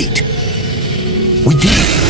Wait. We did it.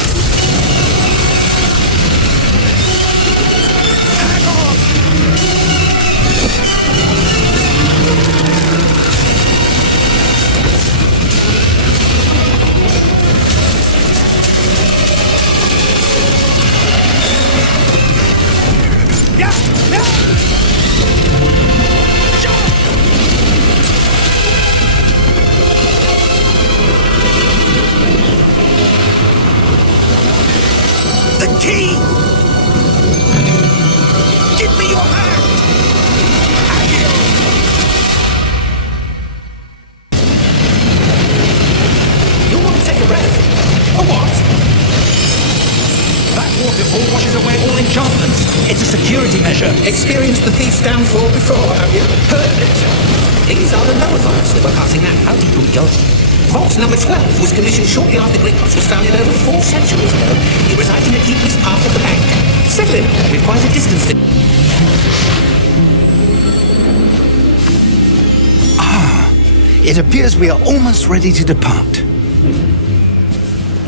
Experienced the thief's downfall before, have you? Heard of it? These are the lower vaults that we're passing now. How deep will we go? Vault number 12 was commissioned shortly after Gringotts was founded over 4 centuries ago. It resides in the deepest part of the bank. Settle in with quite a distance to... It appears we are almost ready to depart.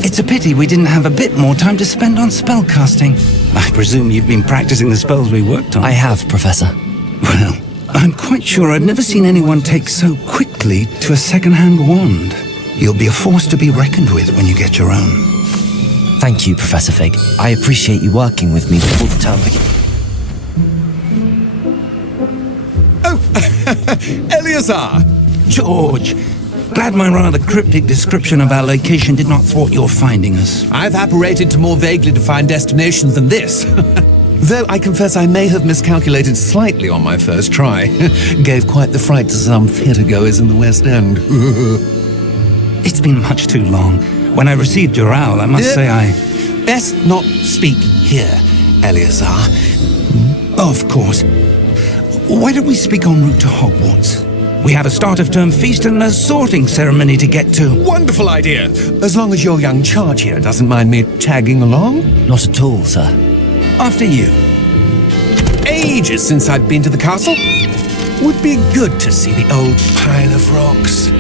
It's a pity we didn't have a bit more time to spend on spellcasting. I presume you've been practicing the spells we worked on. I have, Professor. Well, I'm quite sure I've never seen anyone take so quickly to a second-hand wand. You'll be a force to be reckoned with when you get your own. Thank you, Professor Fig. I appreciate you working with me before the term begins. Oh, Eleazar! George, glad my rather cryptic description of our location did not thwart your finding us. I've apparated to more vaguely defined destinations than this. Though I confess I may have miscalculated slightly on my first try. Gave quite the fright to some theatregoers in the West End. It's been much too long. When I received your owl, I must say I... Best not speak here, Eleazar. Of course. Why don't we speak en route to Hogwarts? We have a start-of-term feast and a sorting ceremony to get to. Wonderful idea! As long as your young charge here doesn't mind me tagging along. Not at all, sir. After you. Ages since I've been to the castle. Would be good to see the old pile of rocks.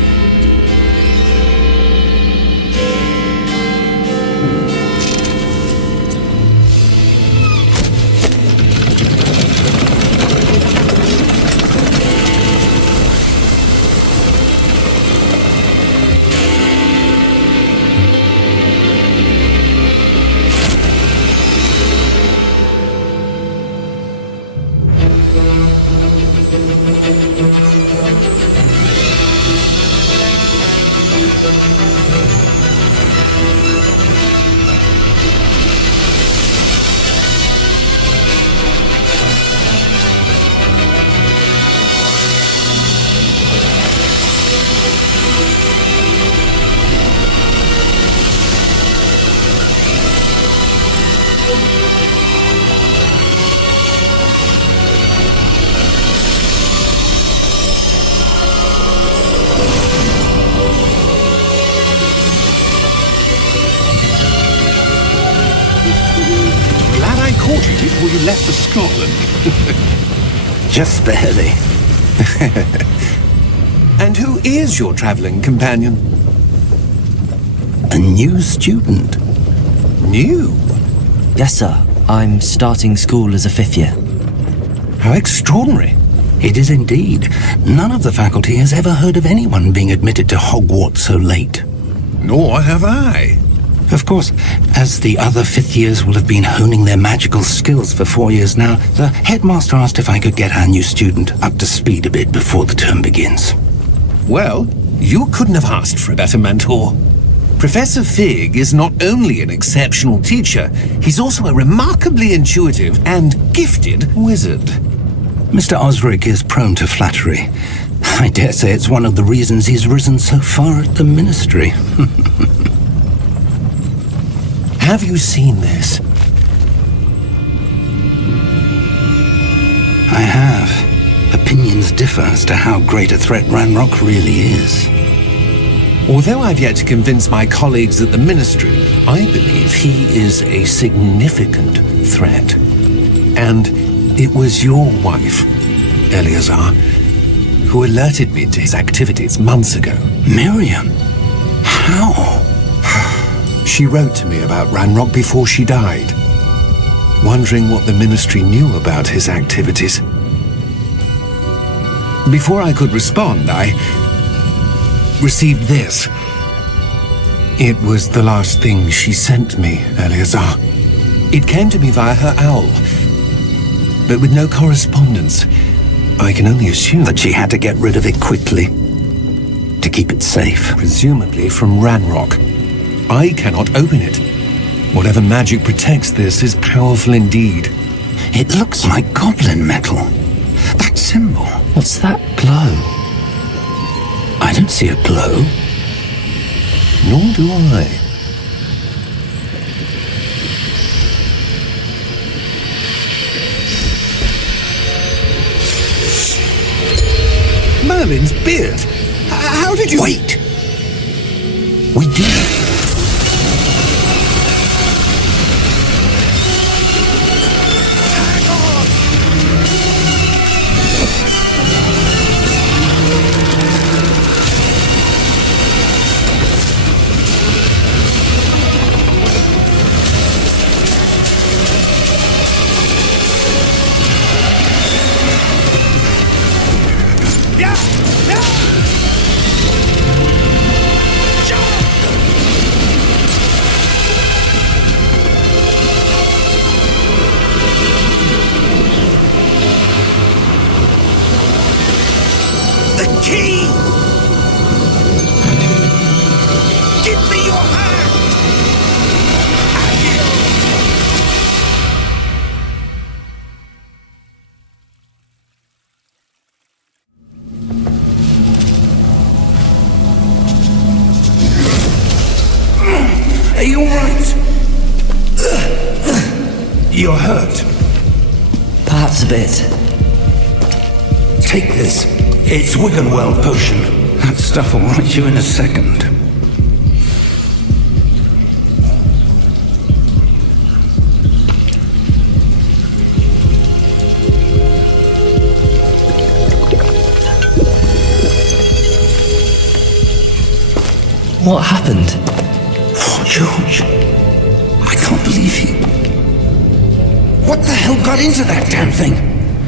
Before you left for Scotland. Just barely. And who is your travelling companion? A new student. New? Yes, sir. I'm starting school as a 5th year. How extraordinary. It is indeed. None of the faculty has ever heard of anyone being admitted to Hogwarts so late. Nor have I. Of course, as the other 5th years will have been honing their magical skills for 4 years now, the headmaster asked if I could get our new student up to speed a bit before the term begins. Well, you couldn't have asked for a better mentor. Professor Fig is not only an exceptional teacher, he's also a remarkably intuitive and gifted wizard. Mr. Osric is prone to flattery. I dare say it's one of the reasons he's risen so far at the ministry. Have you seen this? I have. Opinions differ as to how great a threat Ranrock really is. Although I've yet to convince my colleagues at the Ministry, I believe he is a significant threat. And it was your wife, Eleazar, who alerted me to his activities months ago. Miriam? How? She wrote to me about Ranrock before she died, wondering what the Ministry knew about his activities. Before I could respond, I received this. It was the last thing she sent me, Eleazar. It came to me via her owl, but with no correspondence. I can only assume That she had to get rid of it quickly to keep it safe. presumably from Ranrock. I cannot open it. Whatever magic protects this is powerful indeed. It looks like goblin metal. That symbol. What's that glow? I don't see a glow. Nor do I. Merlin's beard. How did you... Wait! We did. The key! Give me your hand! Are you all right? You're hurt. Perhaps a bit. Take this. It's Wiggenweld potion. That stuff will right you in a second. What happened? Oh, George. I can't believe you. What the hell got into that damn thing?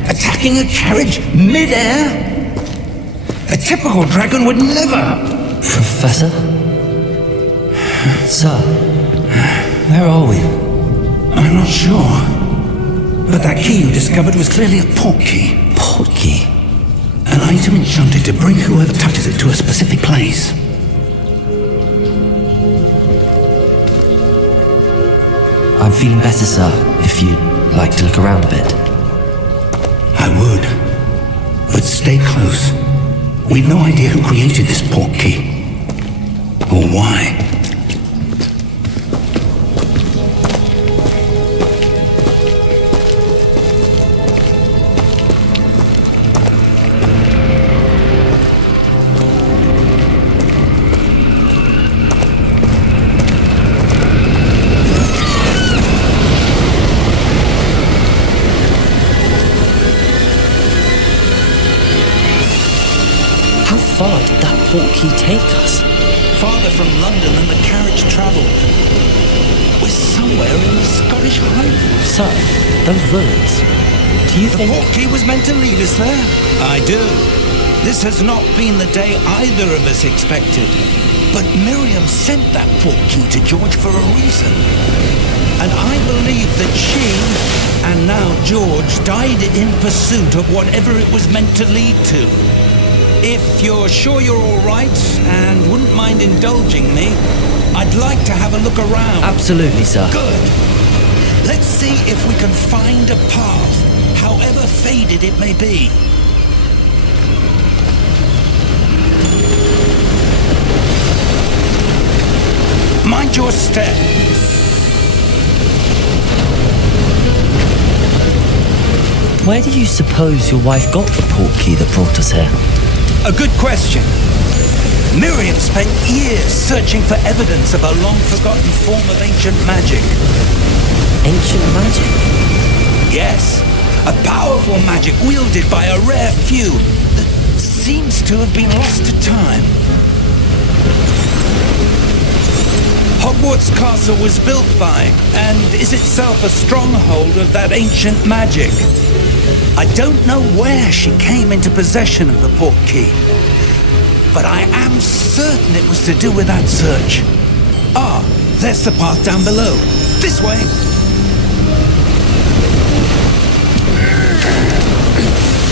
Attacking a carriage mid-air? A typical dragon would never. Professor? Sir, where are we? I'm not sure. But that key you discovered was clearly a port key. Port key. An item enchanted to bring whoever touches it to a specific place. I'm feeling better, sir, if you'd like to look around a bit. I would. But stay close. We've no idea who created this port key. Or why. How far did that port key take us? Farther from London than the carriage travelled. We're somewhere in the Scottish Highlands. Sir, those ruins. Do you The think... port key was meant to lead us there. I do. This has not been the day either of us expected. But Miriam sent that port key to George for a reason. And I believe that she, and now George, died in pursuit of whatever it was meant to lead to. If you're sure you're all right and wouldn't mind indulging me, I'd like to have a look around. Absolutely, sir. Good. Let's see if we can find a path, however faded it may be. Mind your step. Where do you suppose your wife got the port key that brought us here? A good question. Miriam spent years searching for evidence of a long-forgotten form of ancient magic. Ancient magic? Yes, a powerful magic wielded by a rare few that seems to have been lost to time. Hogwarts Castle was built by, and is itself a stronghold of that ancient magic. I don't know where she came into possession of the portkey, but I am certain it was to do with that search. Ah, there's the path down below. This way.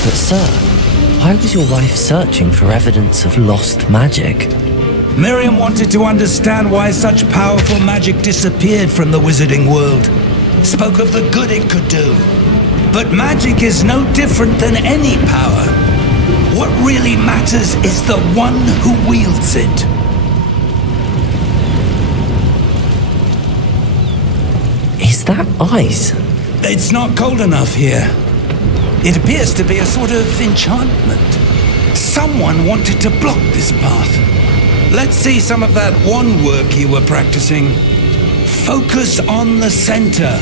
But sir, why was your wife searching for evidence of lost magic? Miriam wanted to understand why such powerful magic disappeared from the wizarding world. Spoke of the good it could do. But magic is no different than any power. What really matters is the one who wields it. Is that ice? It's not cold enough here. It appears to be a sort of enchantment. Someone wanted to block this path. Let's see some of that wand work you were practicing. Focus on the center.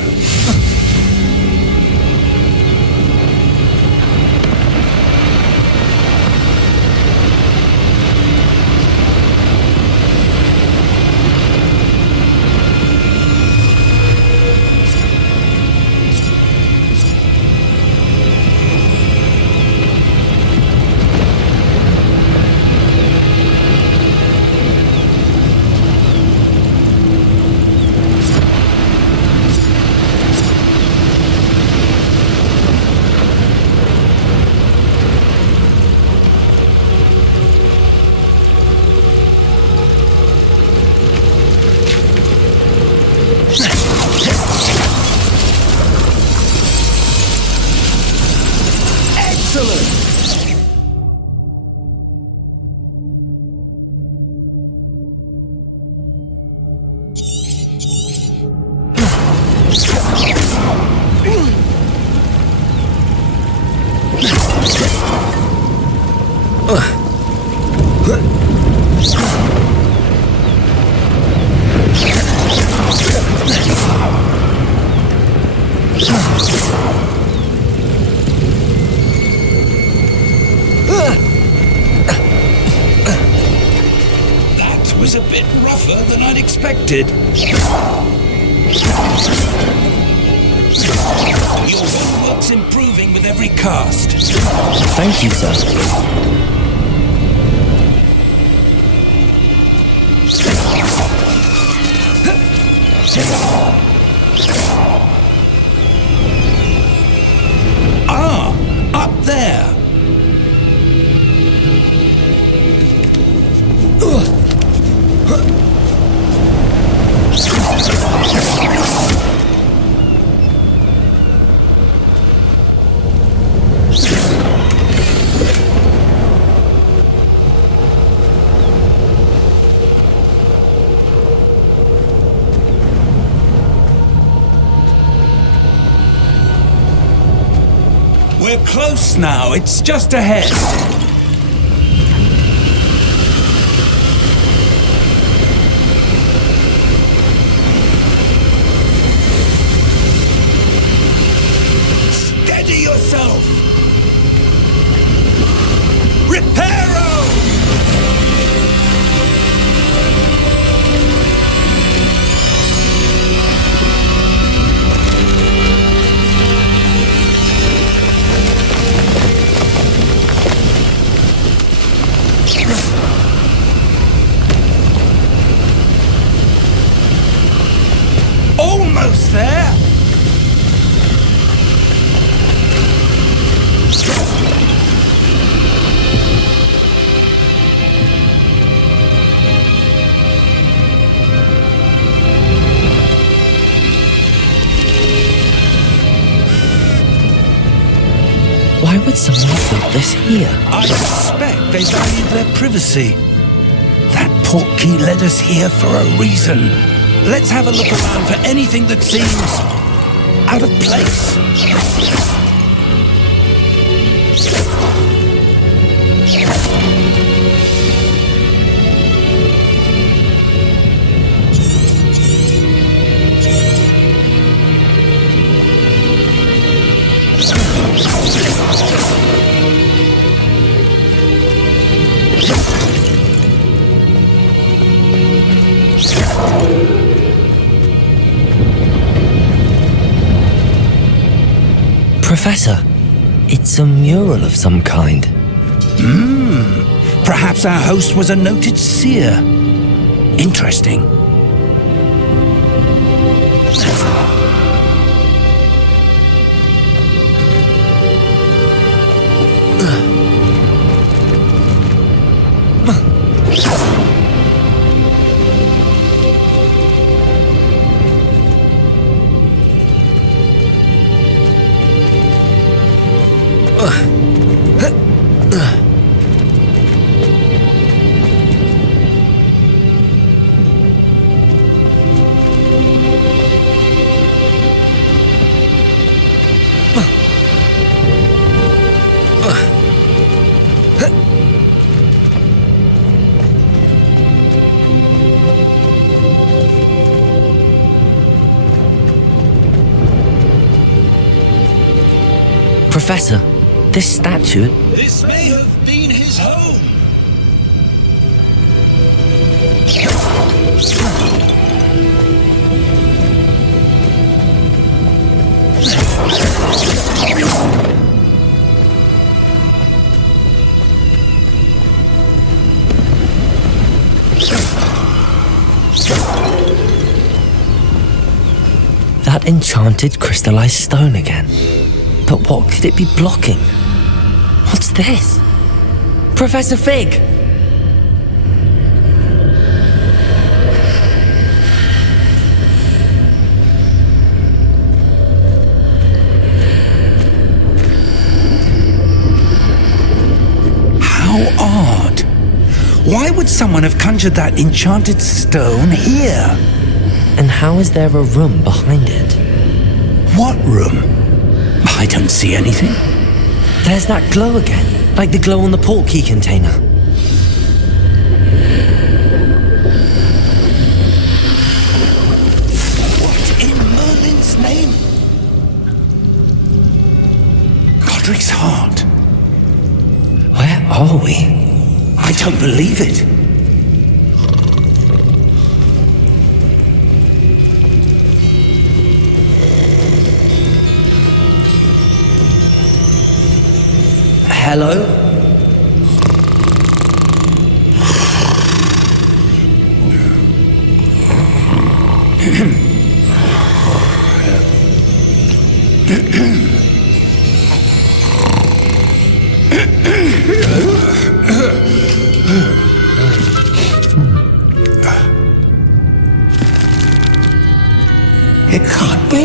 That was a bit rougher than I'd expected. Your homework's improving with every cast. Thank you, sir. Ah, up there. We're close now. It's just ahead. Steady yourself. Reparo! Almost there. Why would someone build this here? I suspect they valued their privacy. That portkey led us here for a reason. Let's have a look around for anything that seems out of place. Professor, it's a mural of some kind. Perhaps our host was a noted seer. Interesting. Professor, this statue... This may have been his home. That enchanted crystallized stone again. But what could it be blocking? What's this? Professor Fig! How odd. Why would someone have conjured that enchanted stone here? And how is there a room behind it? What room? I don't see anything. There's that glow again, like the glow on the portkey container. What in Merlin's name? Godric's heart. Where are we? I don't believe it. Hello? It can't be.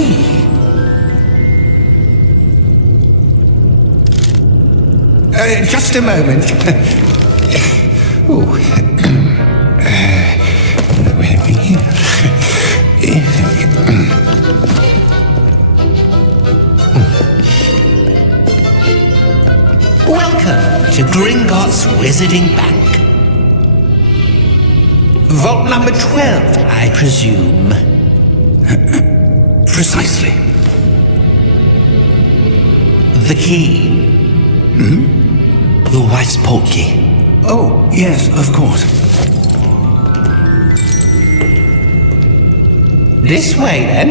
Just a moment. Oh. Where are we? Welcome to Gringotts Wizarding Bank. Vault number 12, I presume. Precisely. The key. Your wife's portkey. Oh, yes, of course. This way, then.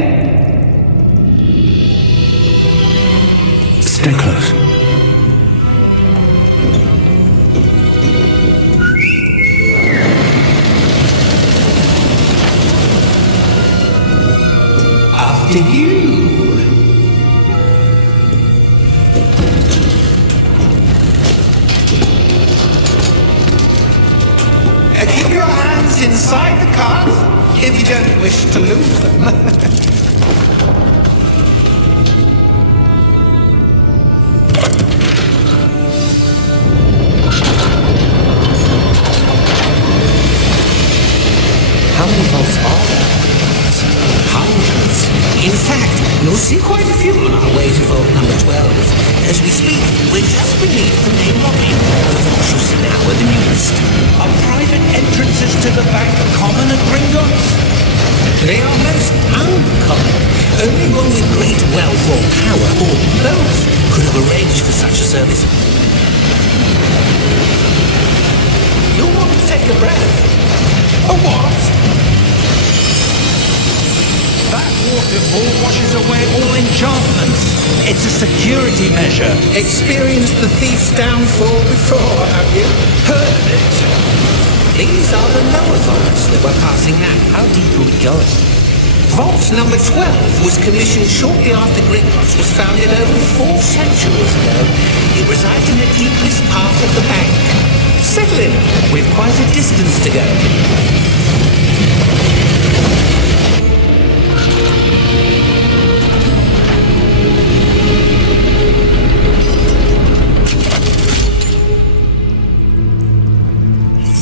Stay close. After you. Keep your hands inside the cars if you don't wish to lose them. How many vaults are there? Hundreds. In fact, you'll see quite a few on our way to vault number 12. As we speak, we're just beneath the main lobby. The vaults you see now are the newest. Are private entrances to the bank common at Gringotts? They are most uncommon. Only one with great wealth or power, or both, could have arranged for such a service. You'll want to take a breath. A what? That water before washes away all enchantments. It's a security measure. Experienced the thief's downfall before, have you? Heard of it? These are the lower vaults that we're passing now. How deep are we going? Vault number 12 was commissioned shortly after Gringotts was founded over 4 centuries ago. It resides in the deepest part of the bank. Settle in, we've quite a distance to go.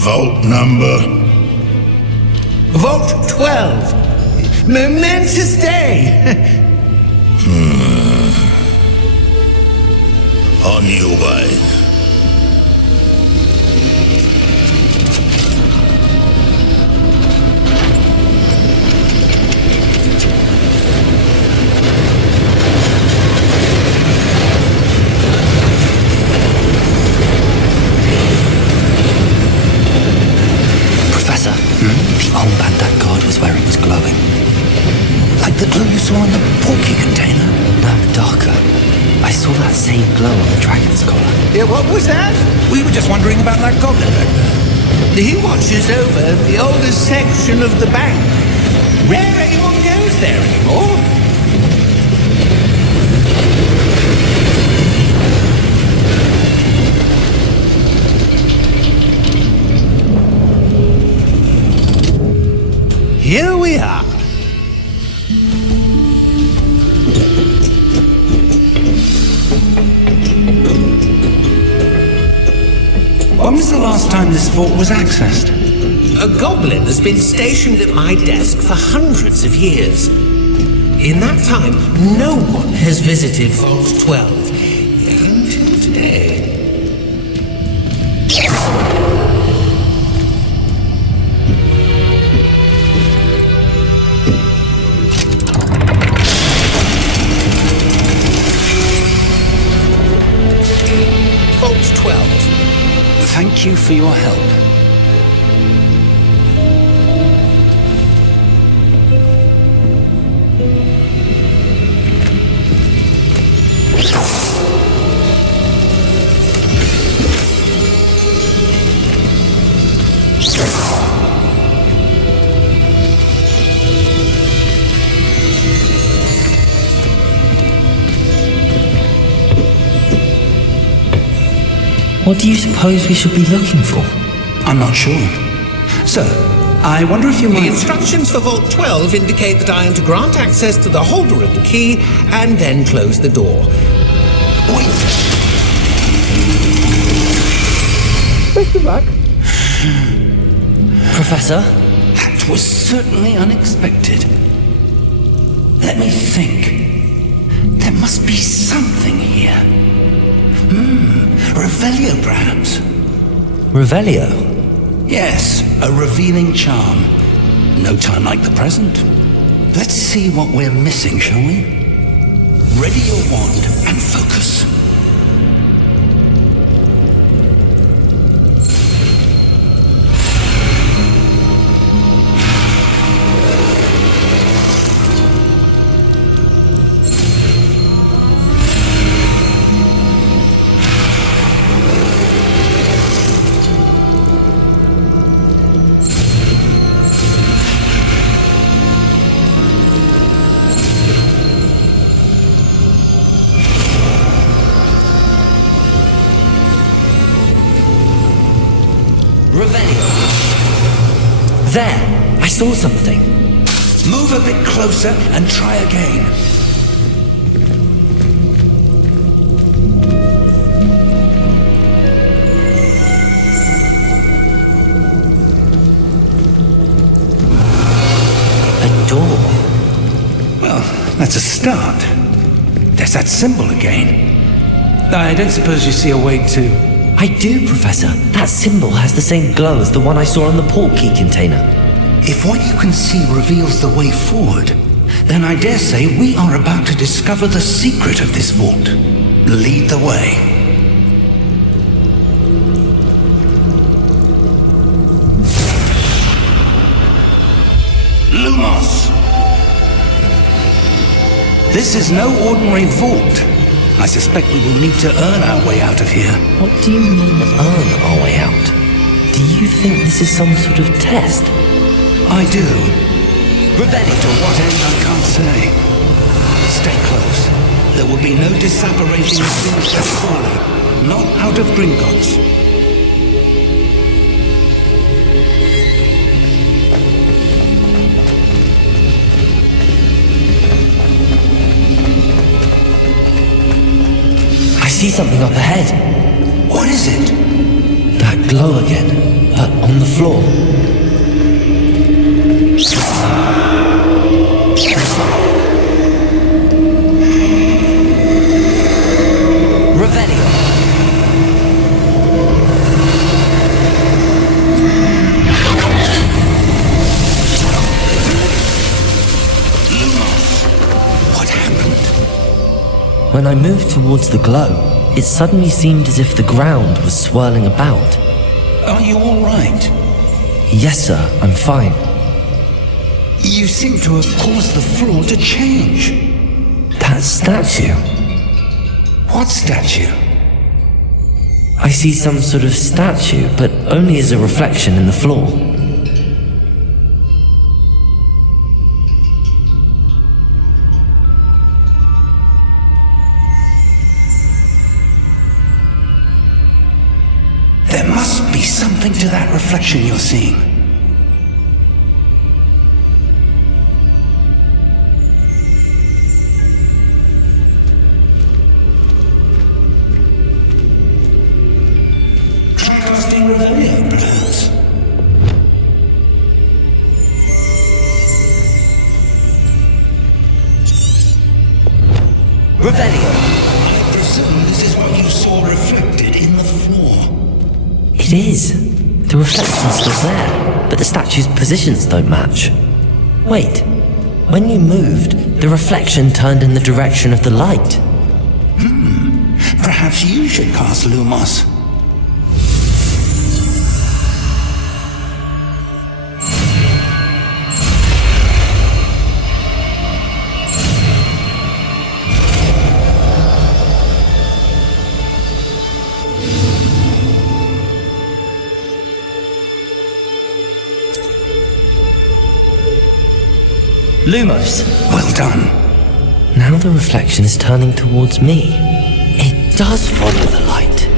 Vault number. Vault 12. Momentous day. On your way. Professor, the armband that guard was wearing was glowing. Like the glow you saw on the porky container? No, darker. I saw that same glow on the dragon's collar. Yeah, what was that? We were just wondering about that goblin back there. He watches over the oldest section of the bank. Rare anyone goes there anymore. Here we are. When was the last time this vault was accessed? A goblin has been stationed at my desk for hundreds of years. In that time, no one has visited Vault 12 until today. Vault 12. Thank you for your help. What do you suppose we should be looking for? I'm not sure. Sir, I wonder if you The might... instructions for Vault 12 indicate that I am to grant access to the holder of the key and then close the door. Wait! Best of luck. Professor? That was certainly unexpected. Let me think. There must be something here. Revelio, perhaps? Revelio? Yes, a revealing charm. No time like the present. Let's see what we're missing, shall we? Ready your wand and focus. There! I saw something. Move a bit closer and try again. A door. Well, that's a start. There's that symbol again. I don't suppose you see a way to... I do, Professor. That symbol has the same glow as the one I saw on the port key container. If what you can see reveals the way forward, then I dare say we are about to discover the secret of this vault. Lead the way. Lumos! This is no ordinary vault. I suspect we will need to earn our way out of here. What do you mean, earn our way out? Do you think this is some sort of test? I do. Revelli to what end, I can't say. Stay close. There will be no disapparating of things that follow. Not out of Gringotts. I see something up ahead. What is it? That glow again, but on the floor. Revelio. What happened? When I moved towards the glow, it suddenly seemed as if the ground was swirling about. Are you all right? Yes, sir, I'm fine. You seem to have caused the floor to change. That statue. What statue? I see some sort of statue, but only as a reflection in the floor. There must be something to that reflection you're seeing. Try casting Revelio, perhaps. Revelio! I presume this is what you saw reflected in the floor. It is. The reflection's still there, but the statue's positions don't match. Wait, when you moved, the reflection turned in the direction of the light. Perhaps you should cast Lumos. Lumos! Well done. Now the reflection is turning towards me. It does follow the light.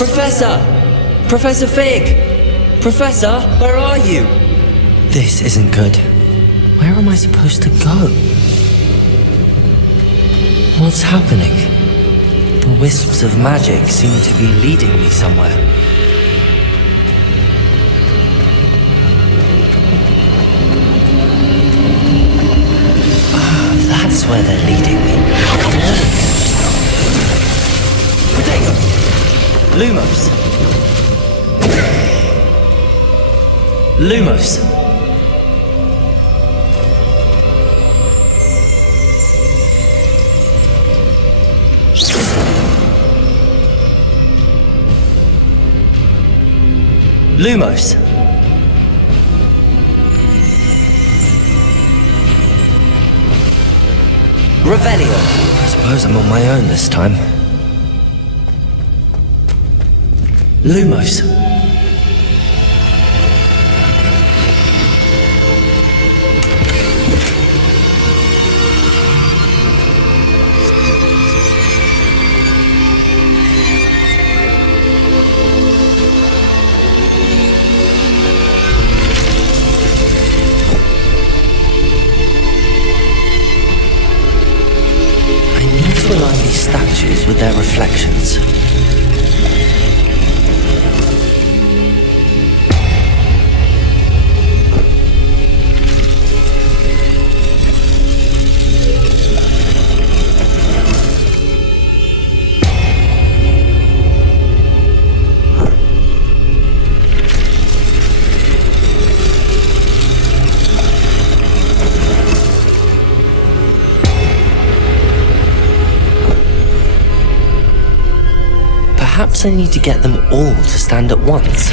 Professor! Professor Fig! Professor, where are you? This isn't good. Where am I supposed to go? What's happening? The wisps of magic seem to be leading me somewhere. Ah, that's where they're leading me. Potato! Lumos! Lumos! Lumos. Revelio. I suppose I'm on my own this time. Lumos. Align these statues with their reflections. Perhaps I need to get them all to stand at once.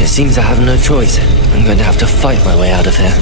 It seems I have no choice. I'm going to have to fight my way out of here.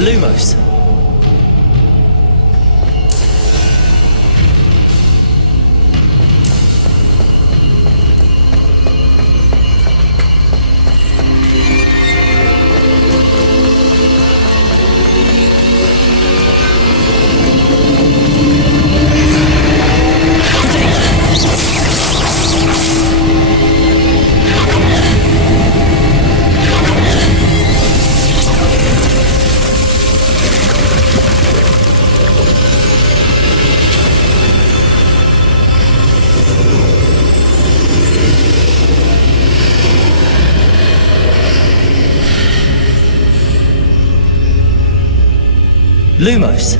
Lumos. Lumos.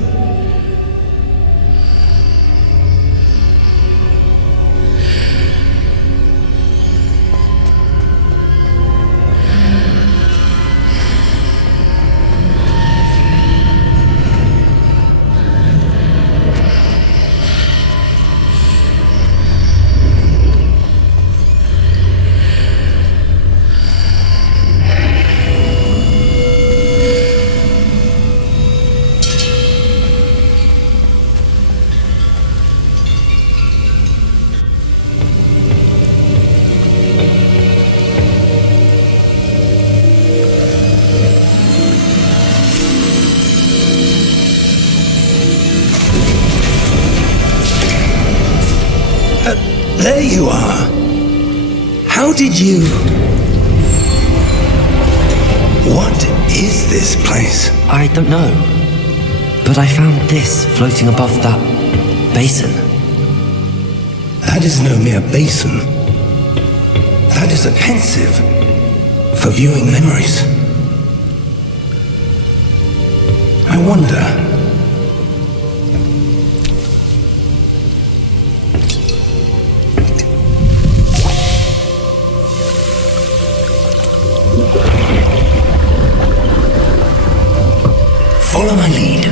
There you are. How did you... What is this place? I don't know. But I found this floating above that basin. That is no mere basin. That is a pensive for viewing memories. I wonder... Follow my lead.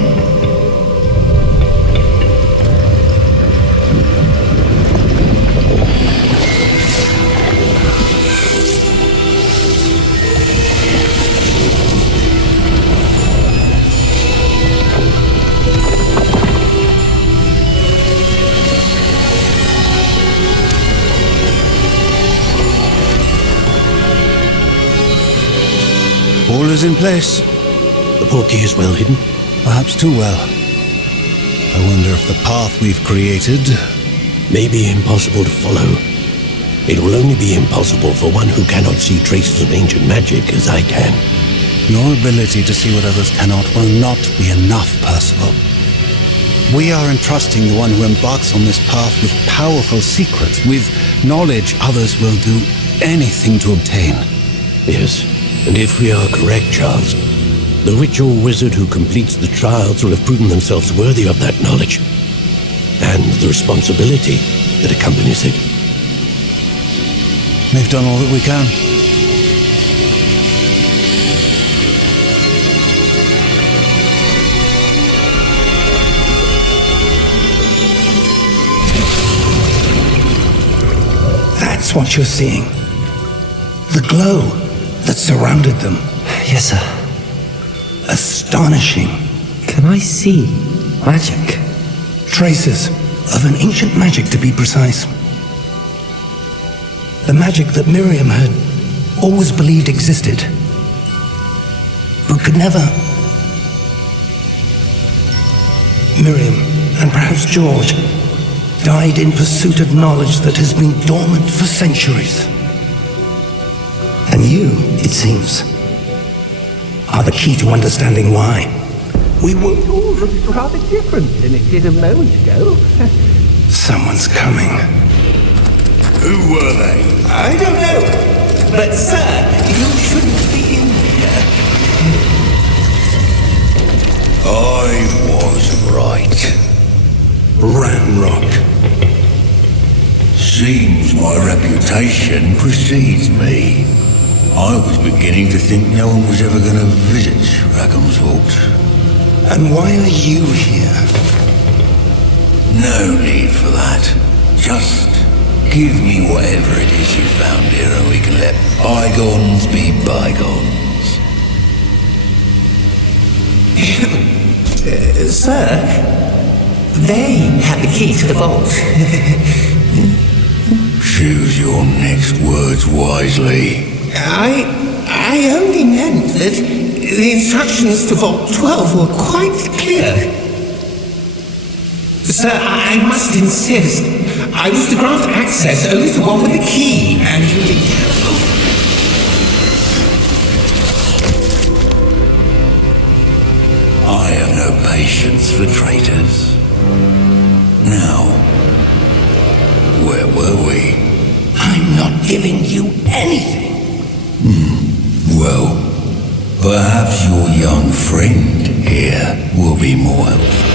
All is in place. The portkey is well hidden. Perhaps too well. I wonder if the path we've created... may be impossible to follow. It will only be impossible for one who cannot see traces of ancient magic as I can. Your ability to see what others cannot will not be enough, Percival. We are entrusting the one who embarks on this path with powerful secrets, with knowledge others will do anything to obtain. Yes, and if we are correct, Charles, the ritual wizard who completes the trials will have proven themselves worthy of that knowledge, and the responsibility that accompanies it. We've done all that we can. That's what you're seeing. The glow that surrounded them. Yes, sir. Astonishing. Can I see magic? Traces of an ancient magic, to be precise. The magic that Miriam had always believed existed, but could never. Miriam, and perhaps George, died in pursuit of knowledge that has been dormant for centuries. And you, it seems, are the key to understanding why. We were all rather different than it did a moment ago. Someone's coming. Who were they? I don't know. But, sir, you shouldn't be in here. I was right. Ramrock. Seems my reputation precedes me. I was beginning to think no one was ever going to visit Rackham's Vault. And why are you here? No need for that. Just give me whatever it is you found here and we can let bygones be bygones. Sir, they had the key to the vault. Choose your next words wisely. I only meant that the instructions to Vault 12 were quite clear. Sir, I must insist. I was to grant access only to one with the key, and you didn't have them. I have no patience for traitors. Now, where were we? I'm not giving you anything. Well, perhaps your young friend here will be more helpful.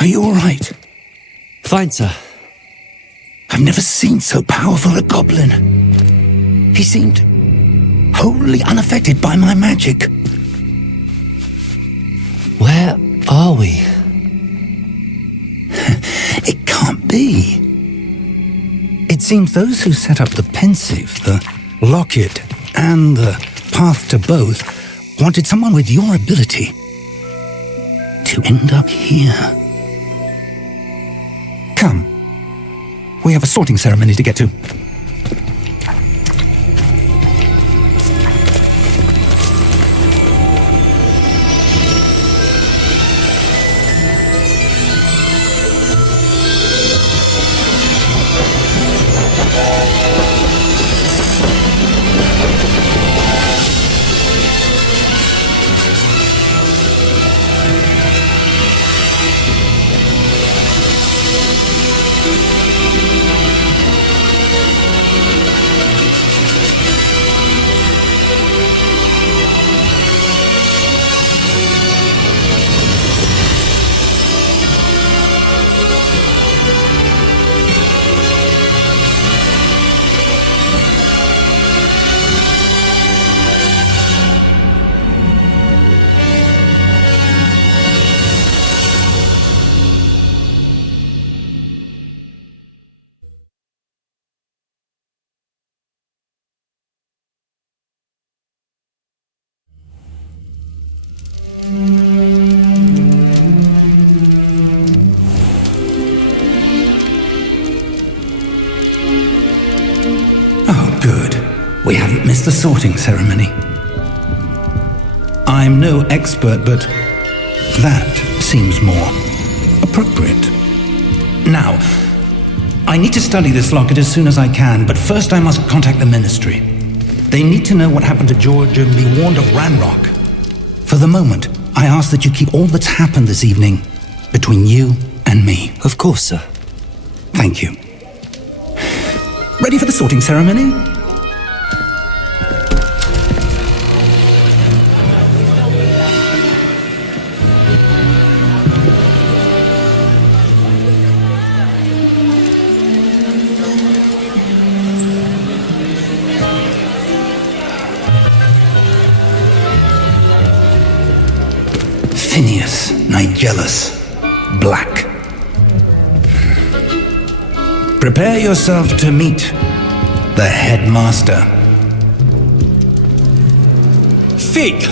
Are you all right? Fine, sir. I've never seen so powerful a goblin. He seemed wholly unaffected by my magic. Where are we? It can't be. It seems those who set up the pensive, the locket, and the path to both wanted someone with your ability to end up here. Come. We have a sorting ceremony to get to. We haven't missed the sorting ceremony. I'm no expert, but that seems more appropriate. Now, I need to study this locket as soon as I can, but first I must contact the Ministry. They need to know what happened to George and be warned of Ranrock. For the moment, I ask that you keep all that's happened this evening between you and me. Of course, sir. Thank you. Ready for the sorting ceremony? Phineas, Nigellus, Black. Prepare yourself to meet the headmaster. Fig,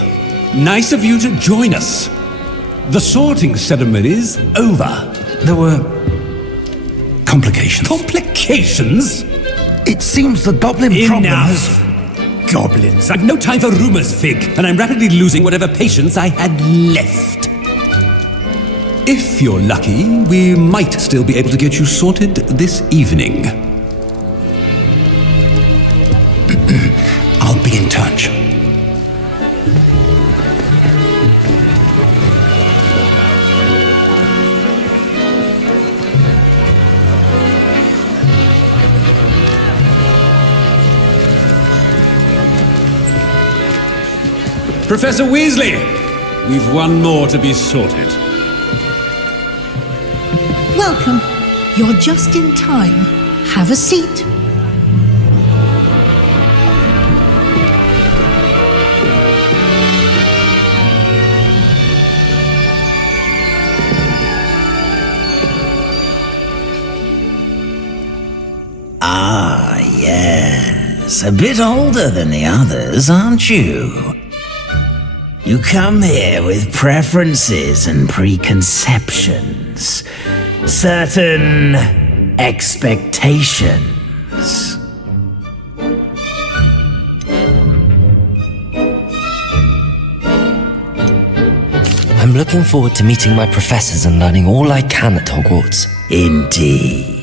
nice of you to join us. The sorting ceremony's over. There were complications. Complications? It seems the goblin problem has... Goblins. I've no time for rumors, Fig, and I'm rapidly losing whatever patience I had left. If you're lucky, we might still be able to get you sorted this evening. I'll be in touch. Professor Weasley, we've one more to be sorted. Welcome. You're just in time. Have a seat. Ah, yes. A bit older than the others, aren't you? You come here with preferences and preconceptions. Certain expectations. I'm looking forward to meeting my professors and learning all I can at Hogwarts. Indeed.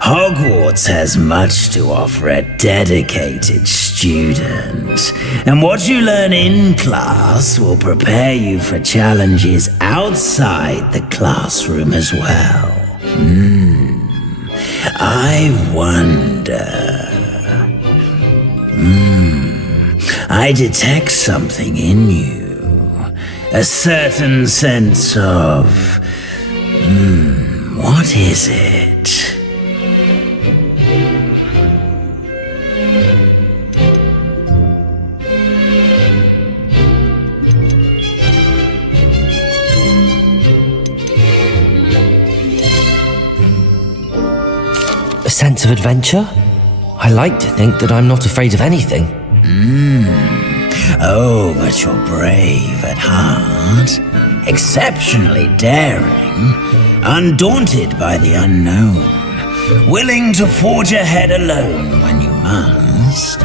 Hogwarts has much to offer a dedicated student. And what you learn in class will prepare you for challenges outside the classroom as well. I wonder... I detect something in you. A certain sense of... what is it? A sense of adventure? I like to think that I'm not afraid of anything. Oh, but you're brave at heart. Exceptionally daring. Undaunted by the unknown. Willing to forge ahead alone when you must.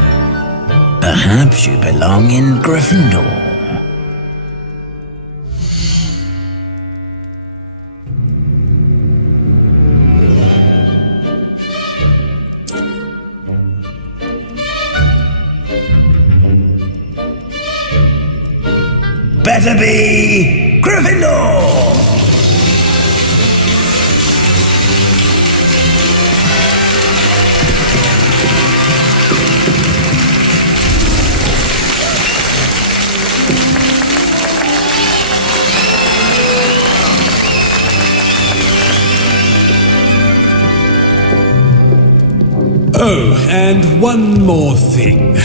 Perhaps you belong in Gryffindor. Better be Gryffindor! Oh, and one more thing.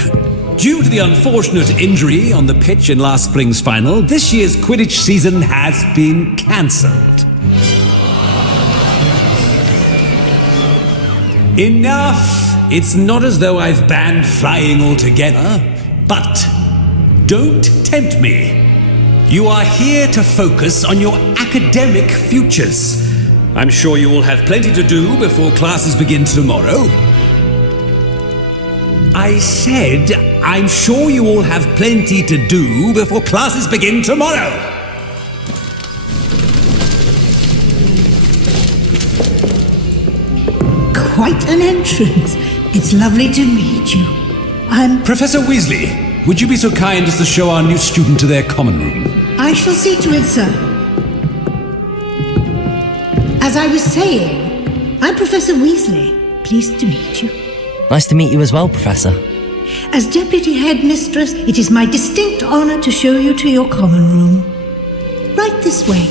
Due to the unfortunate injury on the pitch in last spring's final, this year's Quidditch season has been cancelled. Enough! It's not as though I've banned flying altogether, but don't tempt me. You are here to focus on your academic futures. I'm sure you will have plenty to do before classes begin tomorrow. I said, I'm sure you all have plenty to do before classes begin tomorrow. Quite an entrance. It's lovely to meet you. I'm... Professor Weasley, would you be so kind as to show our new student to their common room? I shall see to it, sir. As I was saying, I'm Professor Weasley. Pleased to meet you. Nice to meet you as well, Professor. As Deputy Headmistress, it is my distinct honor to show you to your common room. Right this way.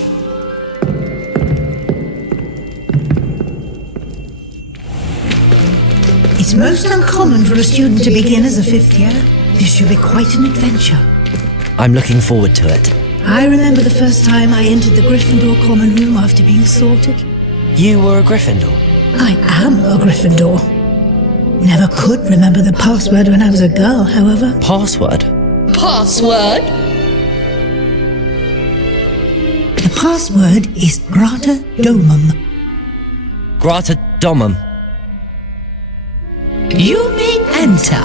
It's most uncommon for a student to begin as a fifth year. This should be quite an adventure. I'm looking forward to it. I remember the first time I entered the Gryffindor common room after being sorted. You were a Gryffindor? I am a Gryffindor. Never could remember the password when I was a girl, however. Password? Password? The password is Grata Domum. Grata Domum. You may enter.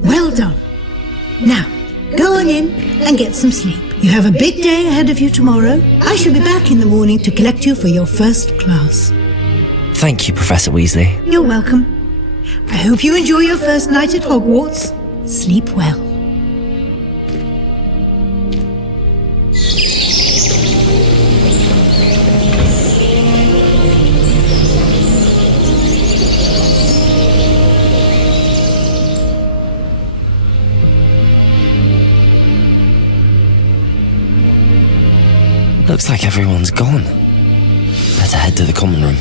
Well done. Now, go on in and get some sleep. You have a big day ahead of you tomorrow. I shall be back in the morning to collect you for your first class. Thank you, Professor Weasley. You're welcome. I hope you enjoy your first night at Hogwarts. Sleep well. Looks like everyone's gone. Better head to the common room.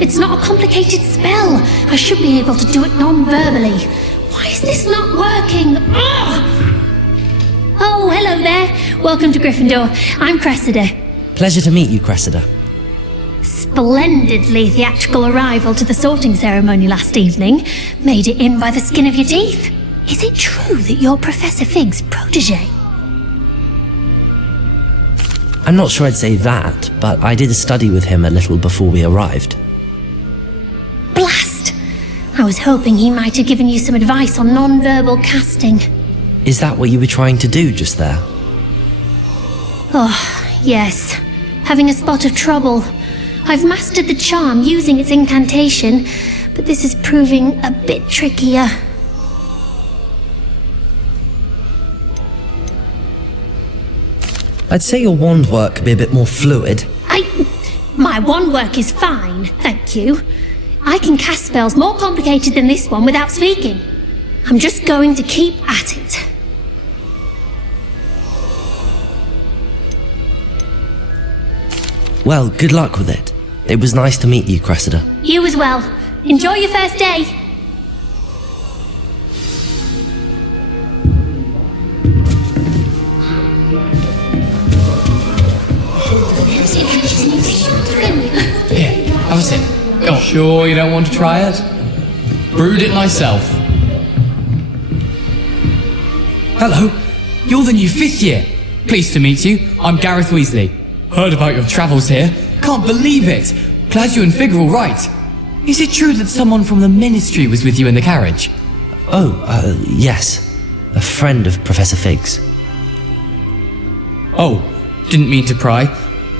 It's not a complicated spell. I should be able to do it non-verbally. Why is this not working? Ugh! Oh, hello there. Welcome to Gryffindor. I'm Cressida. Pleasure to meet you, Cressida. Splendidly theatrical arrival to the sorting ceremony last evening. Made it in by the skin of your teeth. Is it true that you're Professor Fig's protege? I'm not sure I'd say that, but I did study with him a little before we arrived. Blast! I was hoping he might have given you some advice on non-verbal casting. Is that what you were trying to do just there? Oh, yes. Having a spot of trouble. I've mastered the charm using its incantation, but this is proving a bit trickier. I'd say your wand work could be a bit more fluid. My wand work is fine, thank you. I can cast spells more complicated than this one without speaking. I'm just going to keep at it. Well, good luck with it. It was nice to meet you, Cressida. You as well. Enjoy your first day. Here, have a sip. Go on. Sure you don't want to try it? Brewed it myself. Hello, you're the new 5th year. Pleased to meet you. I'm Gareth Weasley. Heard about your travels here. Can't believe it. Glad you and Fig are all right. Is it true that someone from the Ministry was with you in the carriage? Yes. A friend of Professor Fig's. Oh, didn't mean to pry.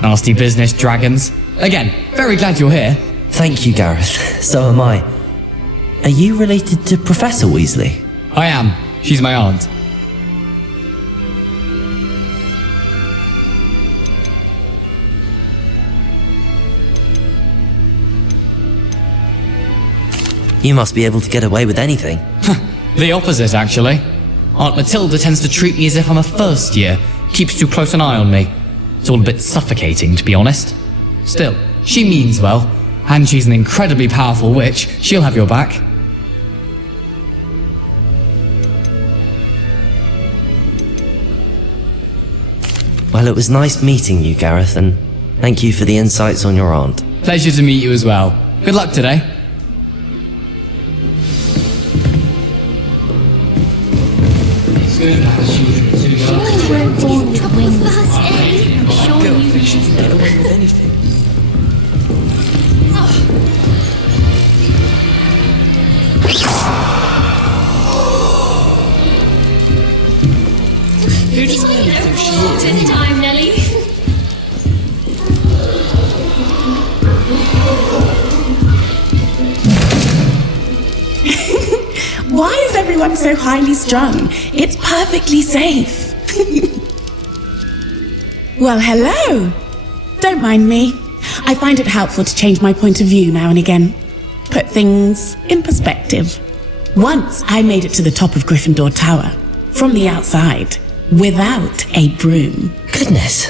Nasty business, dragons. Again, very glad you're here. Thank you, Gareth. So am I. Are you related to Professor Weasley? I am. She's my aunt. You must be able to get away with anything. The opposite, actually. Aunt Matilda tends to treat me as if I'm a first year. Keeps too close an eye on me. It's all a bit suffocating, to be honest. Still, she means well. And she's an incredibly powerful witch. She'll have your back. Well, it was nice meeting you, Gareth, and thank you for the insights on your aunt. Pleasure to meet you as well. Good luck today. It's good to have a student who She can get away with anything. Who does she is? This time, Nelly. Why is everyone so highly strung? It's perfectly safe. Well, hello. Don't mind me. I find it helpful to change my point of view now and again. Put things in perspective. Once I made it to the top of Gryffindor Tower, from the outside, without a broom. Goodness.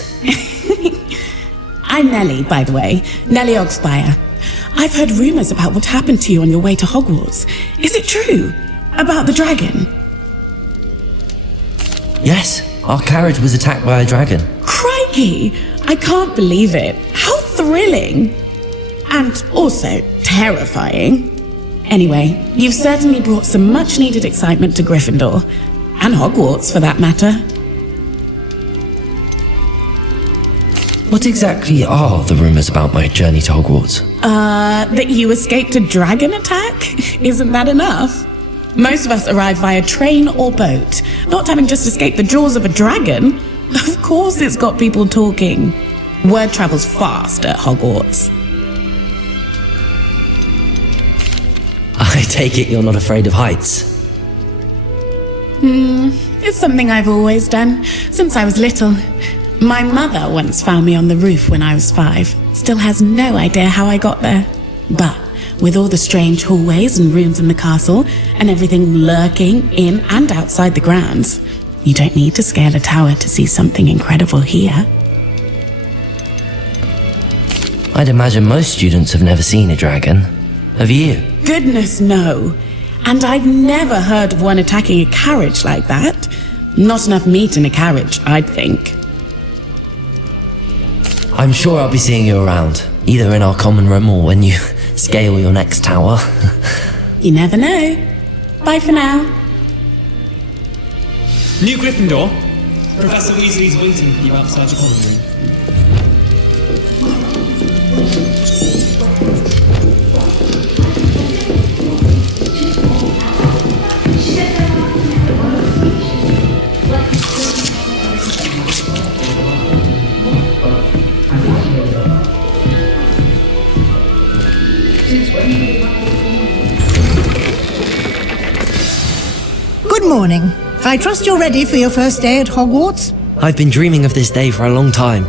I'm Nellie, by the way. Nellie Ogspire. I've heard rumors about what happened to you on your way to Hogwarts. Is it true? About the dragon? Yes, our carriage was attacked by a dragon. Crikey! I can't believe it. How thrilling! And also terrifying. Anyway, you've certainly brought some much-needed excitement to Gryffindor. And Hogwarts, for that matter. What exactly are the rumors about my journey to Hogwarts? That you escaped a dragon attack? Isn't that enough? Most of us arrive via train or boat, not having just escaped the jaws of a dragon. Of course it's got people talking. Word travels fast at Hogwarts. I take it you're not afraid of heights. It's something I've always done, since I was little. My mother once found me on the roof when I was 5. Still has no idea how I got there. But with all the strange hallways and rooms in the castle, and everything lurking in and outside the grounds, you don't need to scale a tower to see something incredible here. I'd imagine most students have never seen a dragon. Have you? Goodness, no. And I've never heard of one attacking a carriage like that. Not enough meat in a carriage, I'd think. I'm sure I'll be seeing you around, either in our common room or when you scale your next tower. You never know. Bye for now. New Gryffindor. Professor Weasley's waiting for you outside the hallway. Good morning. I trust you're ready for your first day at Hogwarts? I've been dreaming of this day for a long time.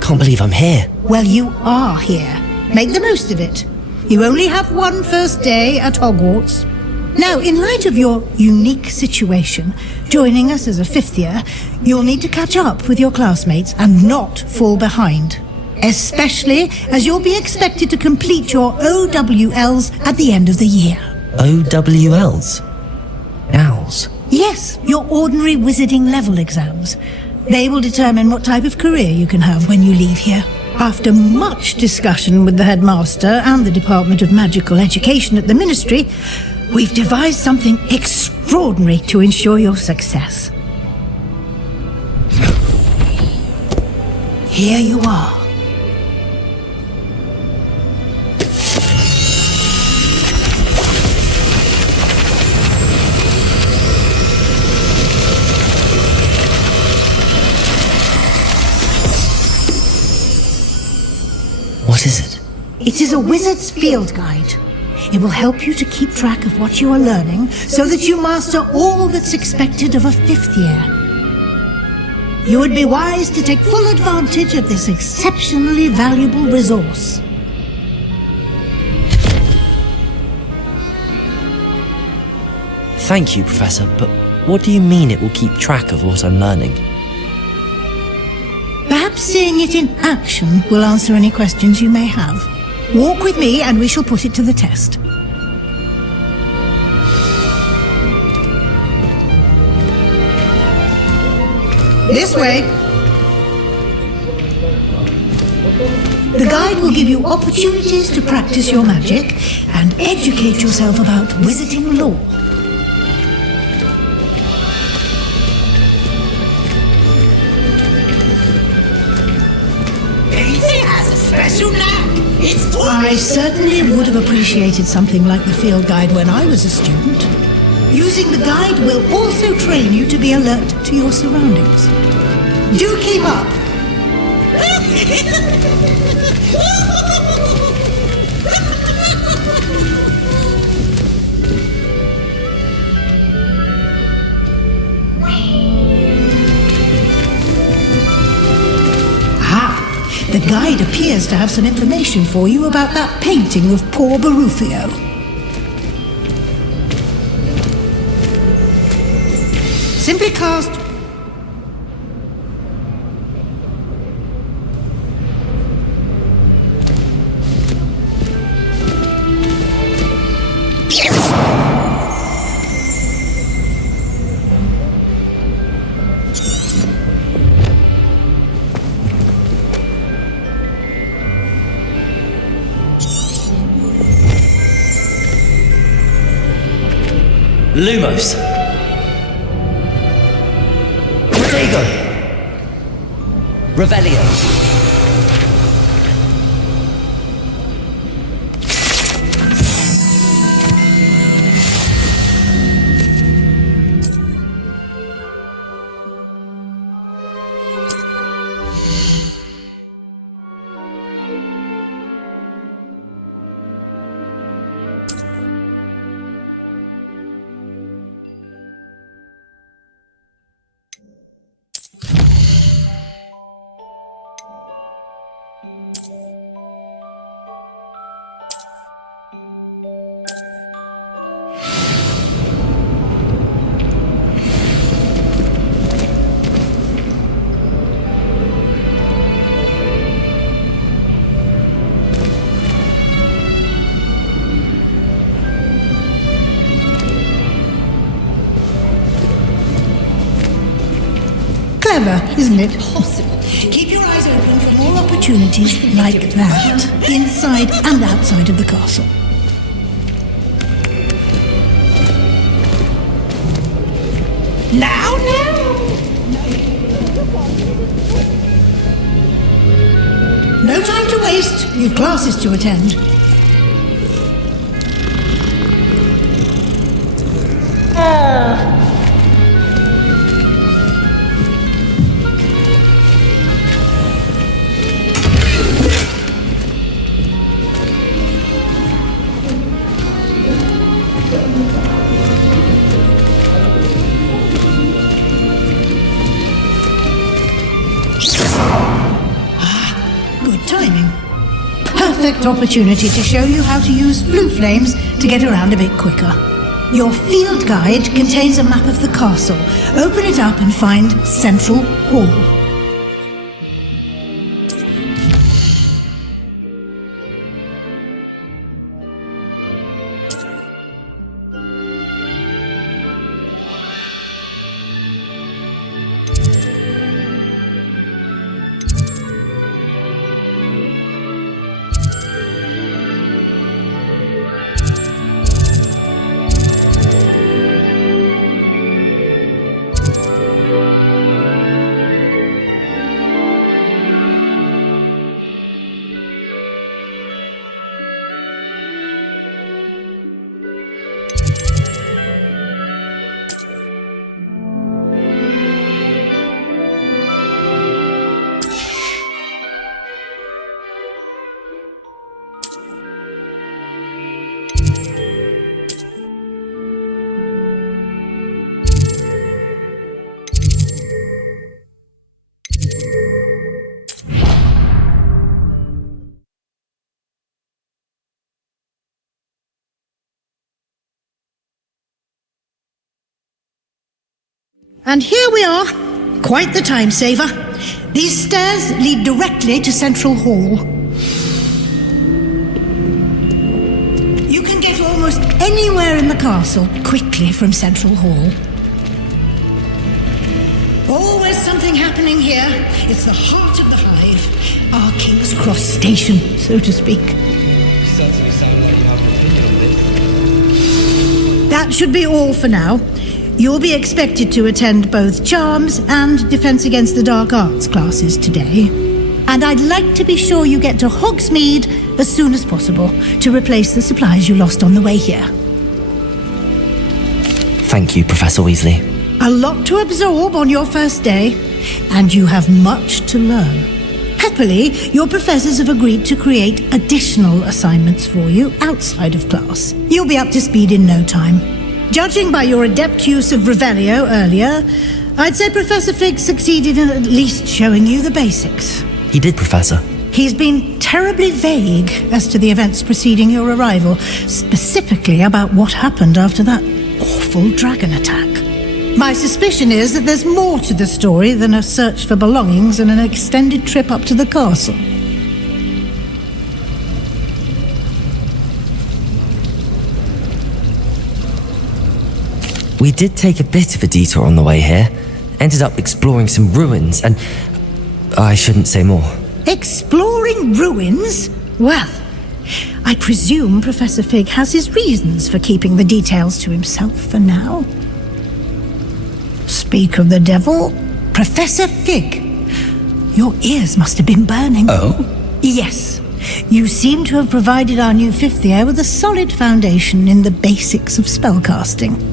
Can't believe I'm here. Well, you are here. Make the most of it. You only have one first day at Hogwarts. Now, in light of your unique situation, joining us as a fifth year, you'll need to catch up with your classmates and not fall behind. Especially as you'll be expected to complete your OWLs at the end of the year. OWLs? Owls? Yes, your ordinary wizarding level exams. They will determine what type of career you can have when you leave here. After much discussion with the headmaster and the Department of Magical Education at the Ministry, we've devised something extraordinary to ensure your success. Here you are. What is it? It is a wizard's field guide. It will help you to keep track of what you are learning so that you master all that's expected of a fifth year. You would be wise to take full advantage of this exceptionally valuable resource. Thank you, Professor, but what do you mean it will keep track of what I'm learning? Perhaps seeing it in action will answer any questions you may have. Walk with me and we shall put it to the test. This way. The guide will give you opportunities to practice your magic and educate yourself about wizarding lore. I certainly would have appreciated something like the field guide when I was a student. Using the guide will also train you to be alert to your surroundings. Do keep up! The guide appears to have some information for you about that painting of poor Barufio. Simply cast... Lumos. Protego. Revelio. Clever, isn't it? Keep your eyes open for more opportunities like that, inside and outside of the castle. Now! No time to waste. You've classes to attend. Good timing. Perfect opportunity to show you how to use blue flames to get around a bit quicker. Your field guide contains a map of the castle. Open it up and find Central Hall. And here we are. Quite the time saver. These stairs lead directly to Central Hall. You can get almost anywhere in the castle quickly from Central Hall. Always something happening here. It's the heart of the hive. Our King's Cross station, so to speak. That should be all for now. You'll be expected to attend both Charms and Defense Against the Dark Arts classes today. And I'd like to be sure you get to Hogsmeade as soon as possible to replace the supplies you lost on the way here. Thank you, Professor Weasley. A lot to absorb on your first day, and you have much to learn. Happily, your professors have agreed to create additional assignments for you outside of class. You'll be up to speed in no time. Judging by your adept use of Revelio earlier, I'd say Professor Fig succeeded in at least showing you the basics. He did, Professor. He's been terribly vague as to the events preceding your arrival, specifically about what happened after that awful dragon attack. My suspicion is that there's more to the story than a search for belongings and an extended trip up to the castle. We did take a bit of a detour on the way here. Ended up exploring some ruins and... I shouldn't say more. Exploring ruins? Well, I presume Professor Fig has his reasons for keeping the details to himself for now. Speak of the devil, Professor Fig. Your ears must have been burning. Oh? Yes. You seem to have provided our new fifth year with a solid foundation in the basics of spellcasting.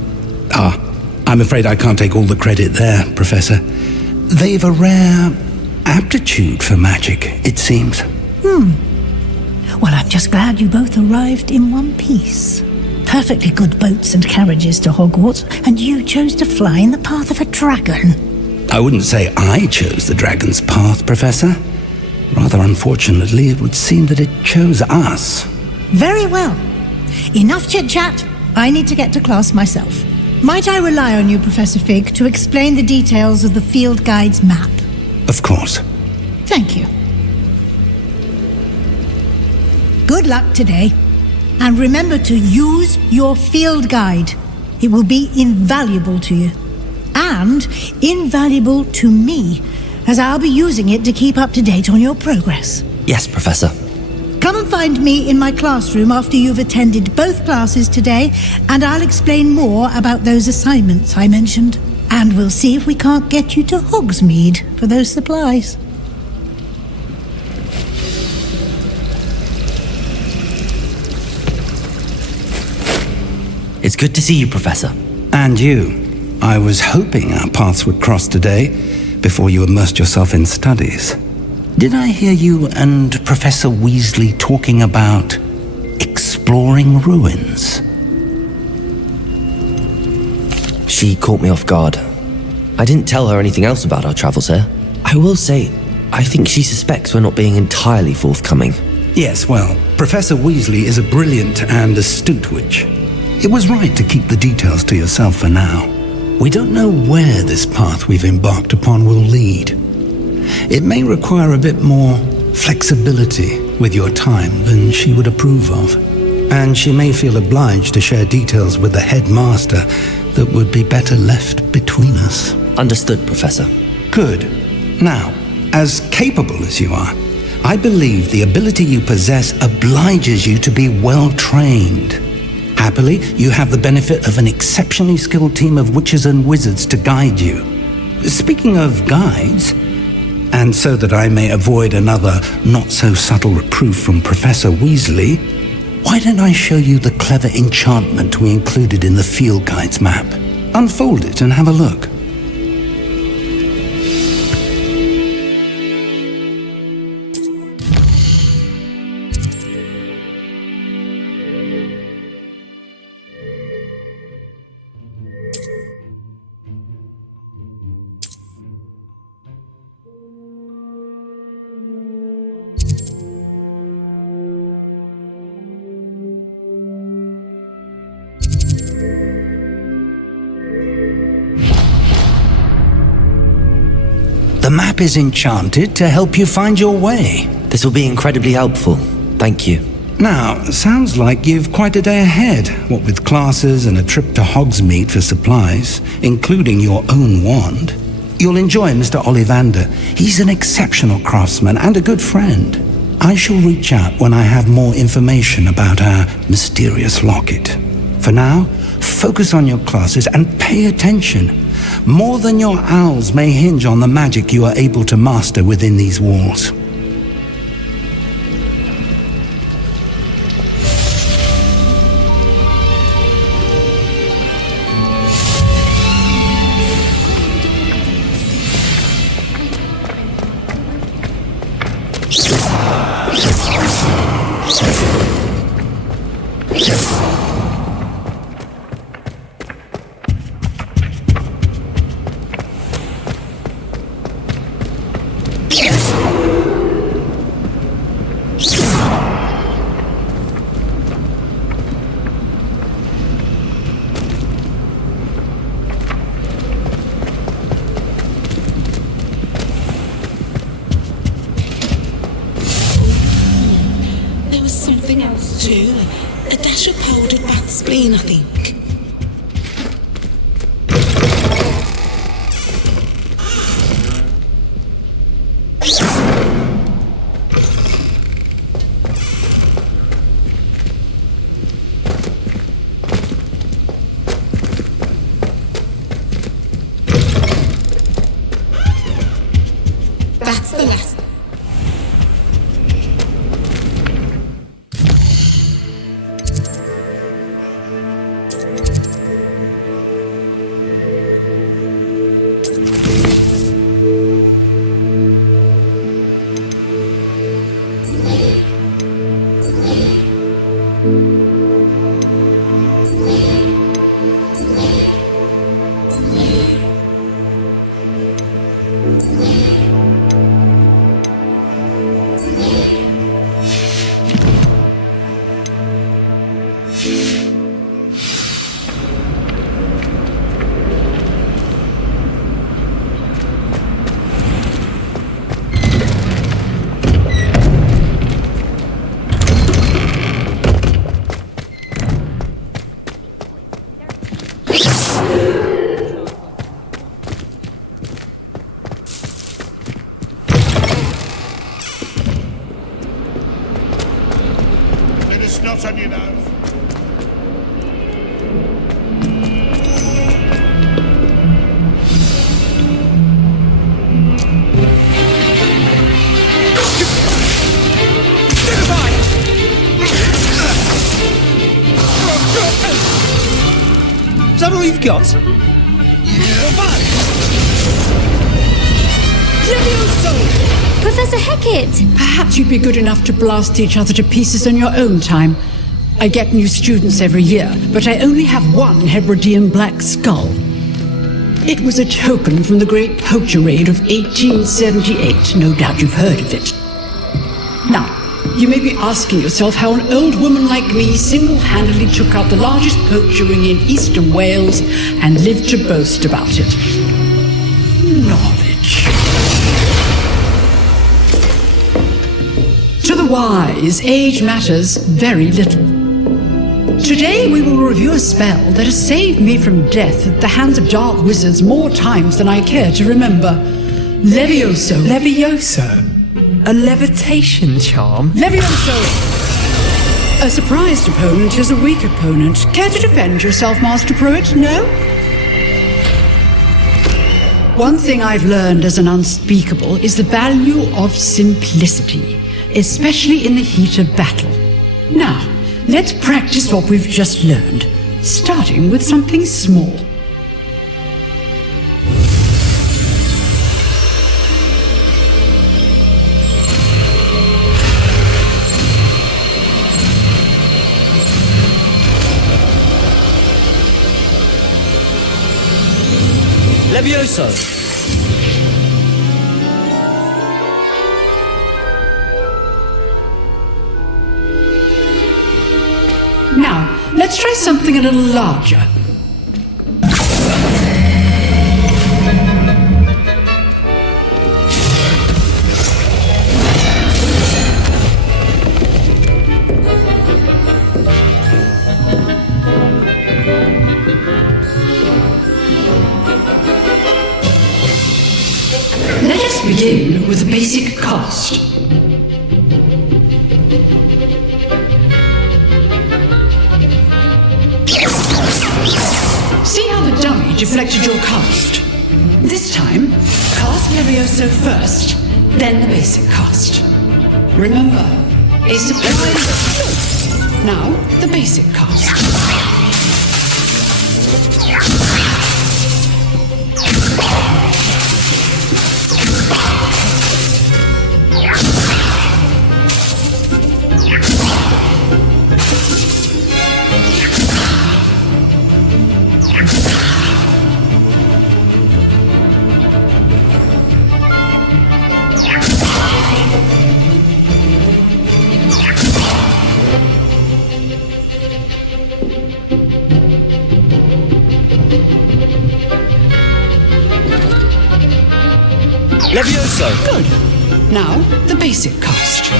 I'm afraid I can't take all the credit there, Professor. They've a rare aptitude for magic, it seems. Well, I'm just glad you both arrived in one piece. Perfectly good boats and carriages to Hogwarts, and you chose to fly in the path of a dragon. I wouldn't say I chose the dragon's path, Professor. Rather unfortunately, it would seem that it chose us. Very well. Enough chit-chat. I need to get to class myself. Might I rely on you, Professor Fig, to explain the details of the field guide's map? Of course. Thank you. Good luck today. And remember to use your field guide. It will be invaluable to you. and invaluable to me, as I'll be using it to keep up to date on your progress. Yes, Professor. Come and find me in my classroom after you've attended both classes today, and I'll explain more about those assignments I mentioned. And we'll see if we can't get you to Hogsmeade for those supplies. It's good to see you, Professor. And you. I was hoping our paths would cross today, before you immersed yourself in studies. Did I hear you and Professor Weasley talking about exploring ruins? She caught me off guard. I didn't tell her anything else about our travels here. I will say, I think she suspects we're not being entirely forthcoming. Yes, well, Professor Weasley is a brilliant and astute witch. It was right to keep the details to yourself for now. We don't know where this path we've embarked upon will lead. It may require a bit more flexibility with your time than she would approve of. And she may feel obliged to share details with the headmaster that would be better left between us. Understood, Professor. Good. Now, as capable as you are, I believe the ability you possess obliges you to be well trained. Happily, you have the benefit of an exceptionally skilled team of witches and wizards to guide you. Speaking of guides, and so that I may avoid another not-so-subtle reproof from Professor Weasley, why don't I show you the clever enchantment we included in the field guide's map? Unfold it and have a look. The map is enchanted to help you find your way. This will be incredibly helpful. Thank you. Now, sounds like you've quite a day ahead, what with classes and a trip to Hogsmeade for supplies, including your own wand. You'll enjoy Mr. Ollivander. He's an exceptional craftsman and a good friend. I shall reach out when I have more information about our mysterious locket. For now, focus on your classes and pay attention. More than your owls may hinge on the magic you are able to master within these walls. There was something else too. A dash of powdered bat spleen, I think. That's the last. Is that all you've got? Professor Hecat! Perhaps you'd be good enough to blast each other to pieces in your own time. I get new students every year, but I only have one Hebridean black skull. It was a token from the Great Poacher Raid of 1878. No doubt you've heard of it. Now, you may be asking yourself how an old woman like me single-handedly took out the largest poacher ring in eastern Wales and lived to boast about it. Knowledge. To the wise, age matters very little. Today we will review a spell that has saved me from death at the hands of dark wizards more times than I care to remember. Levioso. Levioso? A levitation charm? Levioso! A surprised opponent is a weak opponent. Care to defend yourself, Master Pruitt? No? One thing I've learned as an unspeakable is the value of simplicity, especially in the heat of battle. Now, let's practice what we've just learned, starting with something small. Levioso! Now, let's try something a little larger. Let us begin with a basic cast. See how the dummy deflected your cast? This time, cast Levioso first, then the basic cast. Remember, a surprise. Now, the basic cast. Levioso! Good. Now, the basic cast.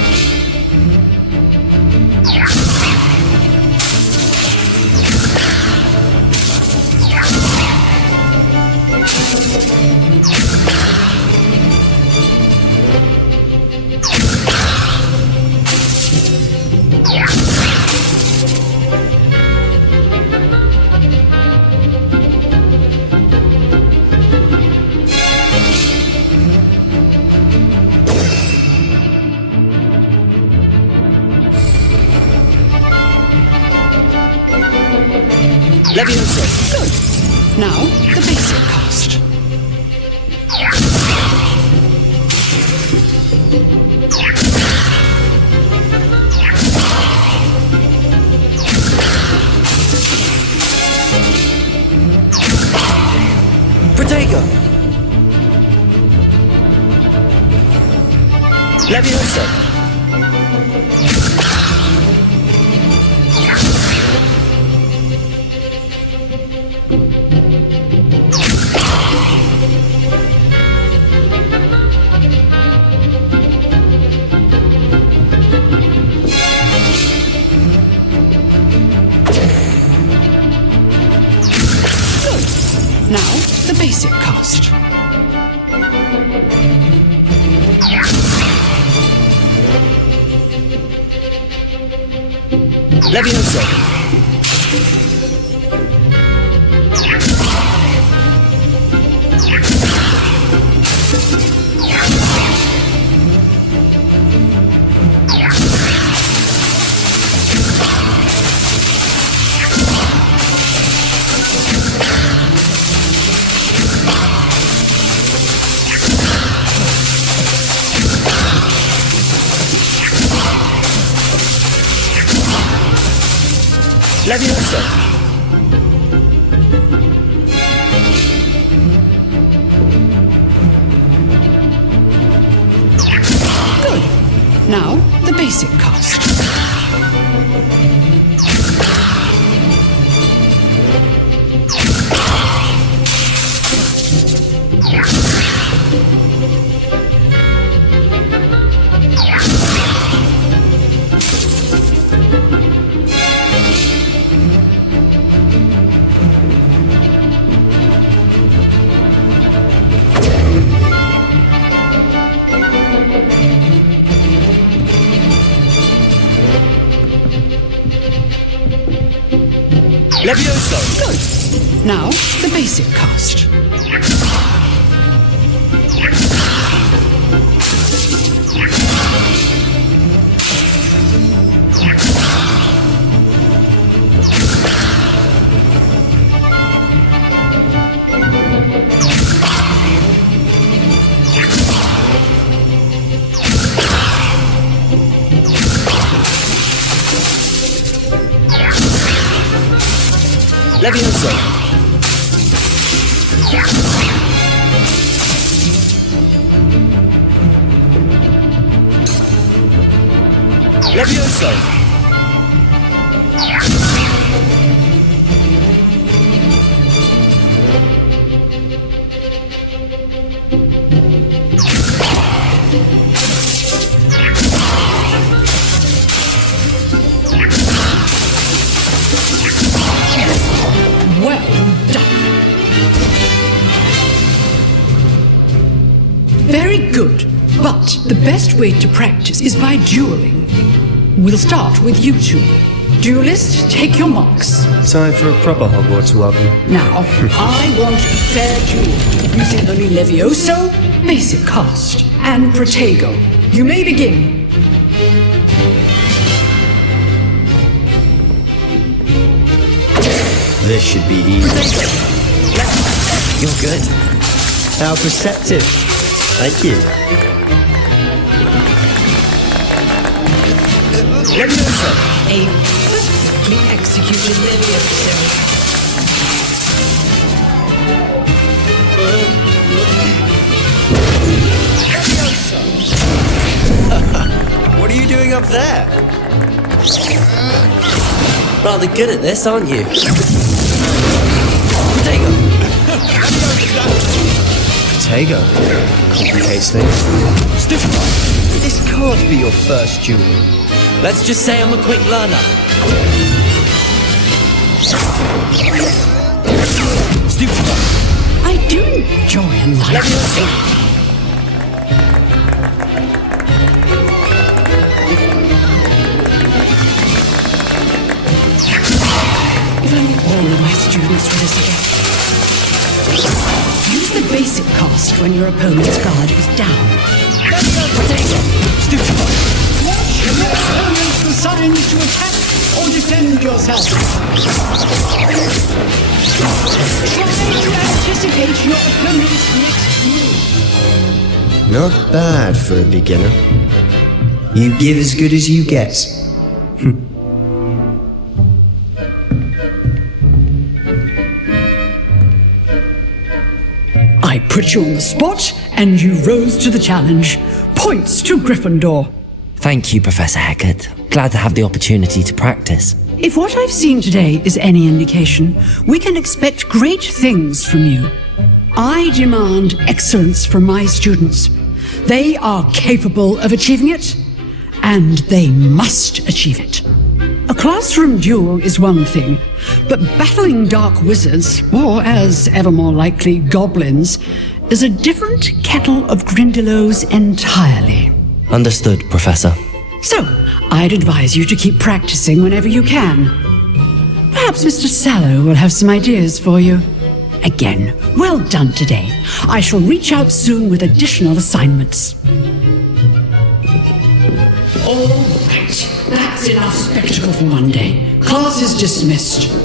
Levioso! Good. Now, the basic cast. Protego! Levioso! Now, the basic cast. Levioso! Levioso! Good. Now, the basic cast. Levioso! Good. Now, the basic cast. Levioso! Levioso! Well done. Very good. But the best way to practice is by dueling. We'll start with you two. Duelists, take your marks. Time for a proper Hogwarts welcome. Now, I want a fair duel using only Levioso, basic cast, and Protego. You may begin. This should be easy. You're good. How perceptive. Thank you. Levioso! A perfectly executed Levioso. What are you doing up there? Rather good at this, aren't you? Protego. Complicates things. Stupefy. This can't be your first duel. Let's just say I'm a quick learner. Stupefy. I do enjoy a light. If only all of my students were this again. Use the basic cast when your opponent's guard is down. Stupefy. Watch your opponent's assigned to attack or defend yourself. Try to anticipate your opponent's next move. Not bad for a beginner. You give as good as you get. I put you on the spot, and you rose to the challenge. Points to Gryffindor. Thank you, Professor Hecat. Glad to have the opportunity to practice. If what I've seen today is any indication, we can expect great things from you. I demand excellence from my students. They are capable of achieving it, and they must achieve it. A classroom duel is one thing, but battling dark wizards, or as ever more likely, goblins, is a different kettle of Grindylows entirely. Understood, Professor. So, I'd advise you to keep practicing whenever you can. Perhaps Mr. Sallow will have some ideas for you. Again, well done today. I shall reach out soon with additional assignments. All right, that's enough spectacle for one day. Class is dismissed.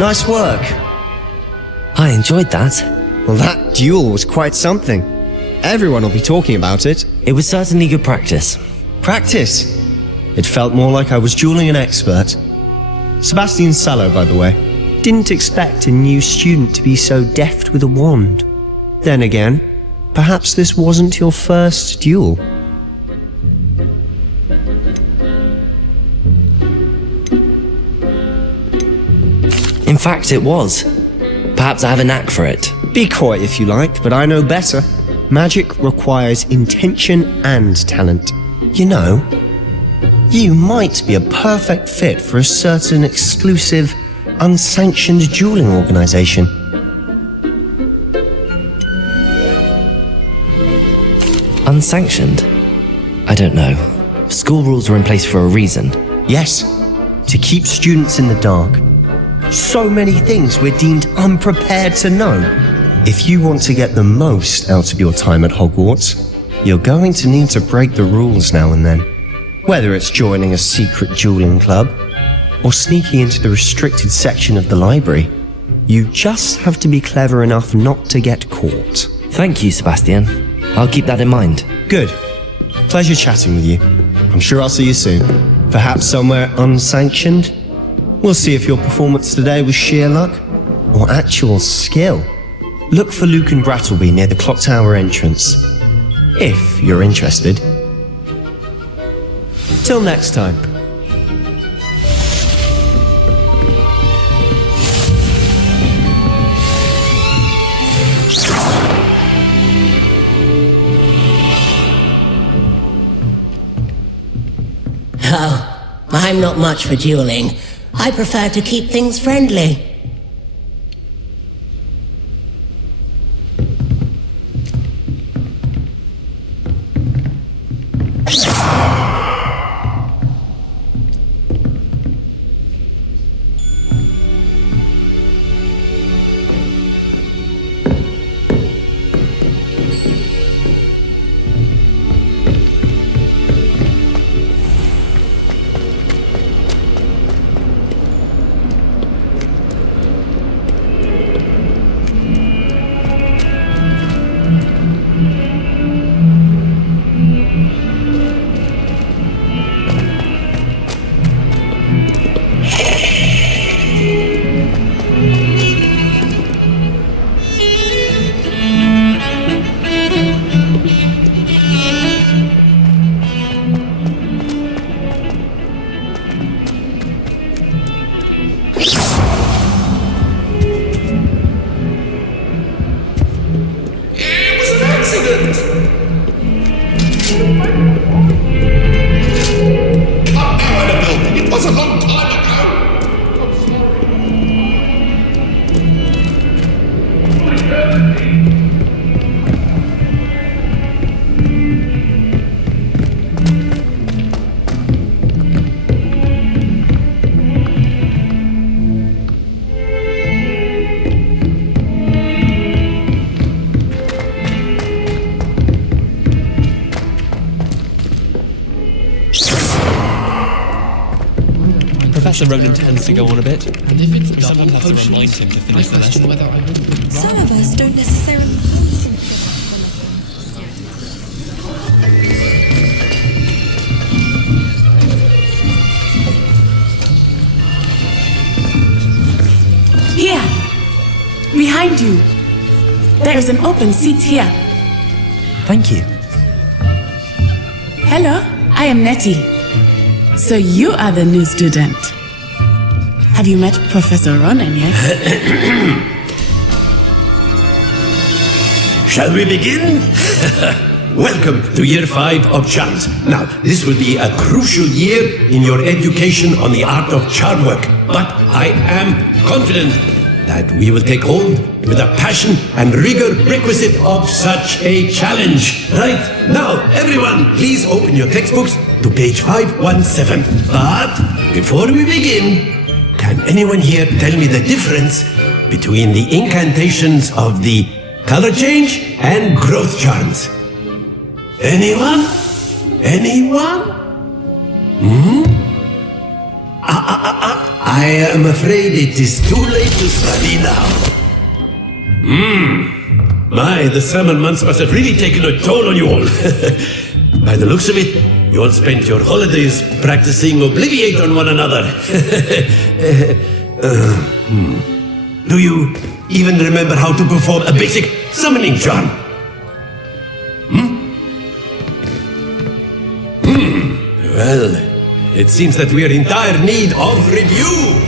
Nice work. I enjoyed that. Well, that duel was quite something. Everyone will be talking about it. It was certainly good practice. Practice? It felt more like I was dueling an expert. Sebastian Sallow, by the way. Didn't expect a new student to be so deft with a wand. Then again, perhaps this wasn't your first duel. In fact, it was. Perhaps I have a knack for it. Be coy if you like, but I know better. Magic requires intention and talent. You know, you might be a perfect fit for a certain exclusive, unsanctioned dueling organization. Unsanctioned? I don't know. School rules are in place for a reason. Yes, to keep students in the dark. So many things we're deemed unprepared to know. If you want to get the most out of your time at Hogwarts, you're going to need to break the rules now and then. Whether it's joining a secret dueling club or sneaking into the restricted section of the library, you just have to be clever enough not to get caught. Thank you, Sebastian. I'll keep that in mind. Good. Pleasure chatting with you. I'm sure I'll see you soon. Perhaps somewhere unsanctioned? We'll see if your performance today was sheer luck or actual skill. Look for Luke and Brattleby near the clock tower entrance, if you're interested. Till next time. Oh, I'm not much for dueling. I prefer to keep things friendly. Professor Ronan tends to go on a bit, and if it's a double have to remind him to finish the lesson. Some of us don't necessarily. Here! Behind you! There is an open seat here. Thank you. Hello, I am Nettie. So you are the new student. Have you met Professor Ronan yet? Shall we begin? Welcome to Year 5 of Charms. Now, this will be a crucial year in your education on the art of charm work. But I am confident that we will take hold with the passion and rigor requisite of such a challenge. Right, now, everyone, please open your textbooks to page 517. But before we begin, can anyone here tell me the difference between the incantations of the color change and growth charms? Anyone? Anyone? I am afraid it is too late to study now. My, the summer months must have really taken a toll on you all. By the looks of it, you all spent your holidays practicing Obliviate on one another. Do you even remember how to perform a basic summoning charm? Well, it seems that we are in dire need of review.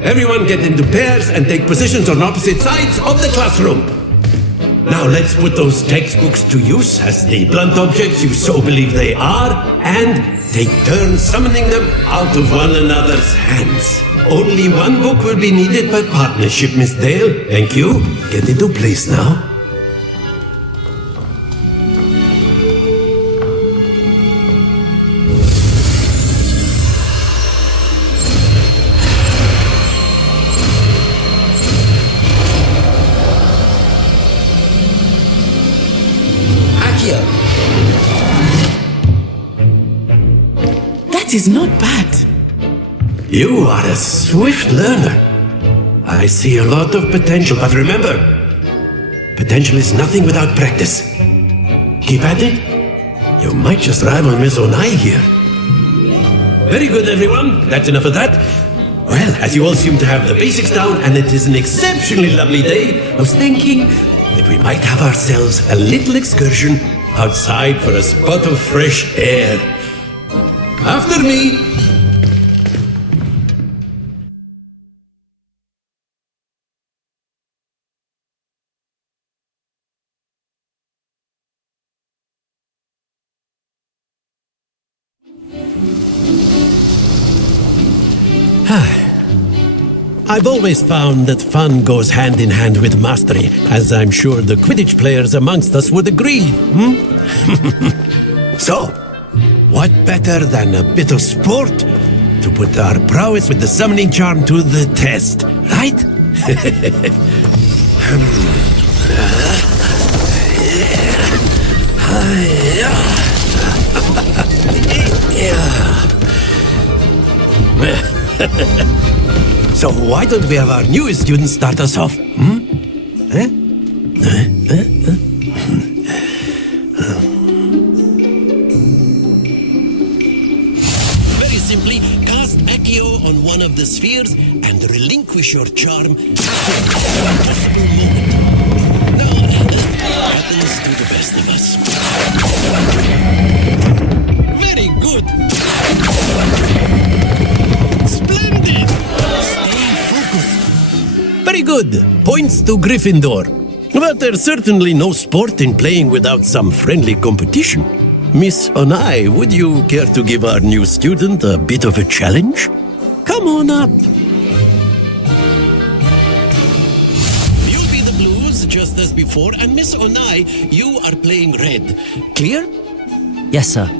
Everyone get into pairs and take positions on opposite sides of the classroom. Now let's put those textbooks to use as the blunt objects you so believe they are, and take turns summoning them out of one another's hands. Only one book will be needed by partnership, Miss Dale. Thank you. Get into place now. That is not bad. You are a swift learner. I see a lot of potential, but remember, potential is nothing without practice. Keep at it. You might just rival Miss Onai here. Very good, everyone. That's enough of that. Well, as you all seem to have the basics down, and it is an exceptionally lovely day, I was thinking that we might have ourselves a little excursion outside for a spot of fresh air. After me. I've always found that fun goes hand in hand with mastery, as I'm sure the Quidditch players amongst us would agree. So, what better than a bit of sport to put our prowess with the summoning charm to the test, right? So why don't we have our newest student start us off? Very simply, cast Accio on one of the spheres and relinquish your charm at a possible moment. Now, that happens to the best of us. Very good. Splendid. Stay focused. Very good. Points to Gryffindor. But there's certainly no sport in playing without some friendly competition. Miss Onai, would you care to give our new student a bit of a challenge? Come on up. You'll be the blues just as before, and Miss Onai, you are playing red. Clear? Yes, sir.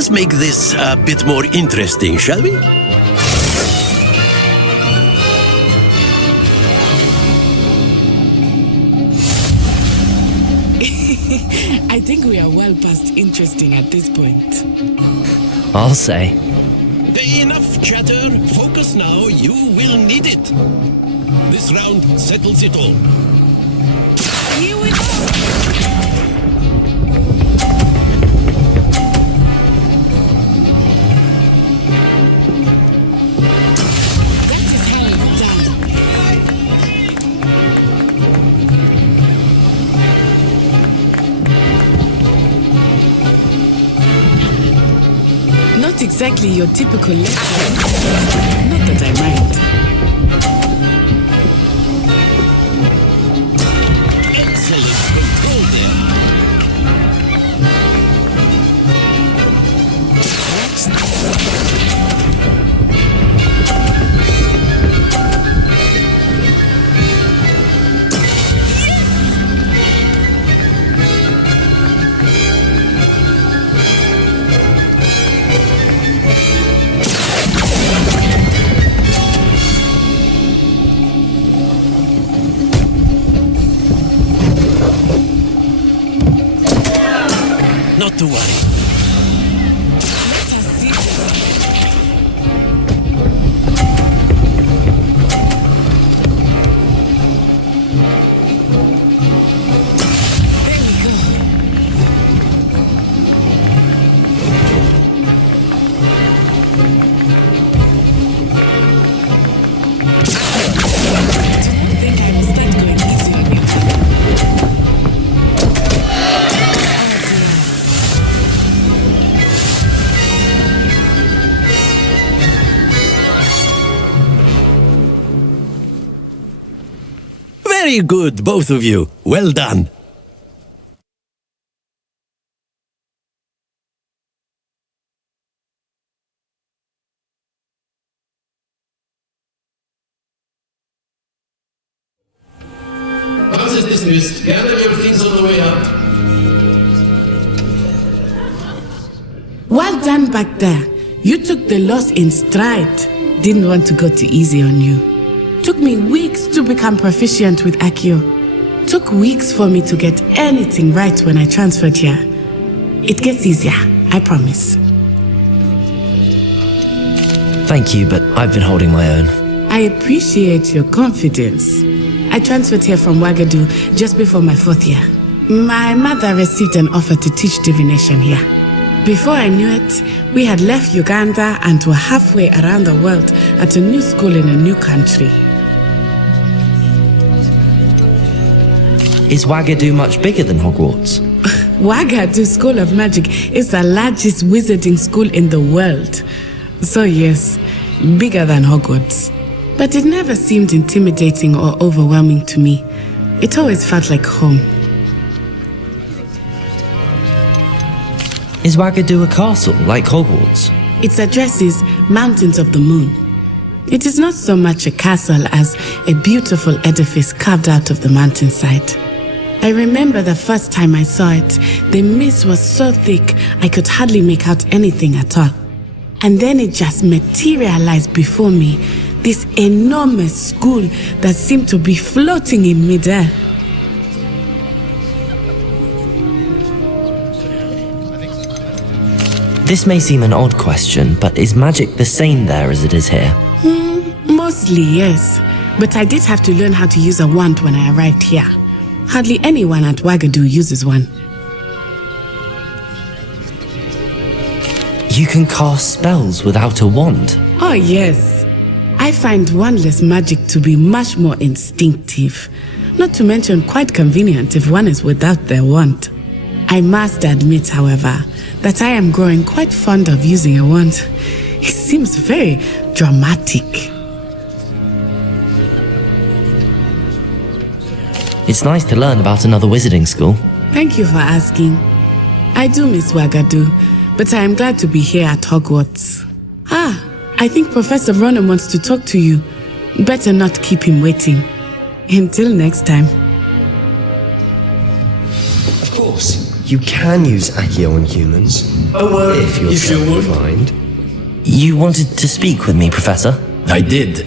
us make this a bit more interesting, shall we? I think we are well past interesting at this point. I'll say. Enough chatter. Focus now. You will need it. This round settles it all. Here we go. Not exactly your typical lecture. Not that I mind. Excellent control there. Not to worry. Let us see this. There we go. I think I will start going easy on you. Very good, both of you. Well done. Class is dismissed. Gather your things on the way out. Well done back there. You took the loss in stride. Didn't want to go too easy on you. Took me weeks to become proficient with Accio. Took weeks for me to get anything right when I transferred here. It gets easier, I promise. Thank you, but I've been holding my own. I appreciate your confidence. I transferred here from Wagadu just before my 4th year. My mother received an offer to teach divination here. Before I knew it, we had left Uganda and were halfway around the world at a new school in a new country. Is Wagadu much bigger than Hogwarts? Wagadu School of Magic is the largest wizarding school in the world. So yes, bigger than Hogwarts. But it never seemed intimidating or overwhelming to me. It always felt like home. Is Wagadu a castle, like Hogwarts? Its address is Mountains of the Moon. It is not so much a castle as a beautiful edifice carved out of the mountainside. I remember the first time I saw it, the mist was so thick I could hardly make out anything at all. And then it just materialized before me, this enormous school that seemed to be floating in midair. This may seem an odd question, but is magic the same there as it is here? Mostly, yes. But I did have to learn how to use a wand when I arrived here. Hardly anyone at Wagadu uses one. You can cast spells without a wand? Oh, yes. I find wandless magic to be much more instinctive. Not to mention quite convenient if one is without their wand. I must admit, however, that I am growing quite fond of using a wand. It seems very dramatic. It's nice to learn about another wizarding school. Thank you for asking. I do miss Wagadu, but I am glad to be here at Hogwarts. I think Professor Ronan wants to talk to you. Better not keep him waiting. Until next time. Of course. You can use Accio on humans. If you're so inclined. You wanted to speak with me, Professor? I did.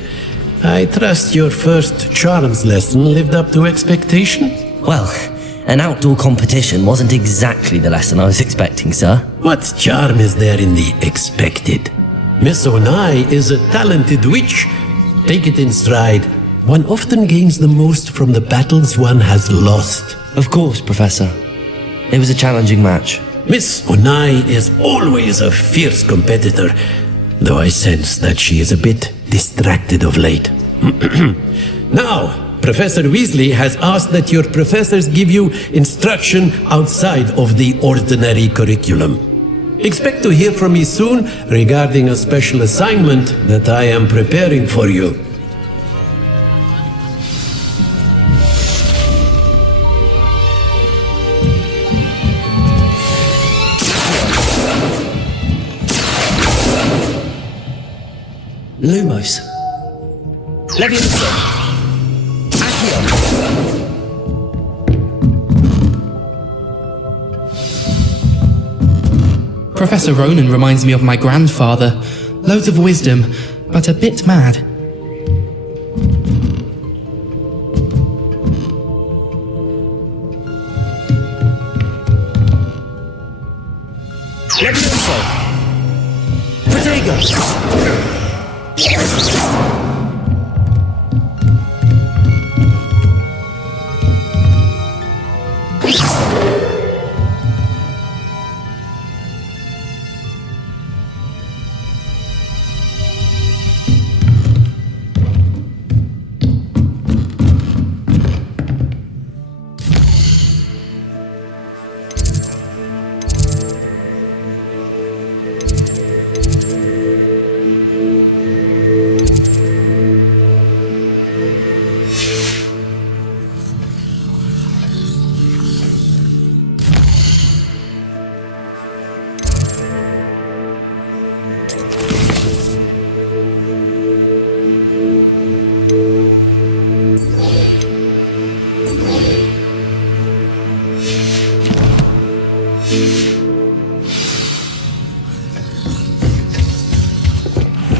I trust your first charms lesson lived up to expectation? Well, an outdoor competition wasn't exactly the lesson I was expecting, sir. What charm is there in the expected? Miss Onai is a talented witch. Take it in stride. One often gains the most from the battles one has lost. Of course, Professor. It was a challenging match. Miss Onai is always a fierce competitor, though I sense that she is a bit distracted of late. Now, Professor Weasley has asked that your professors give you instruction outside of the ordinary curriculum. Expect to hear from me soon regarding a special assignment that I am preparing for you. Lumos. Leviosa. Accio. Professor Ronan reminds me of my grandfather. Loads of wisdom, but a bit mad. Leviosa. Protego.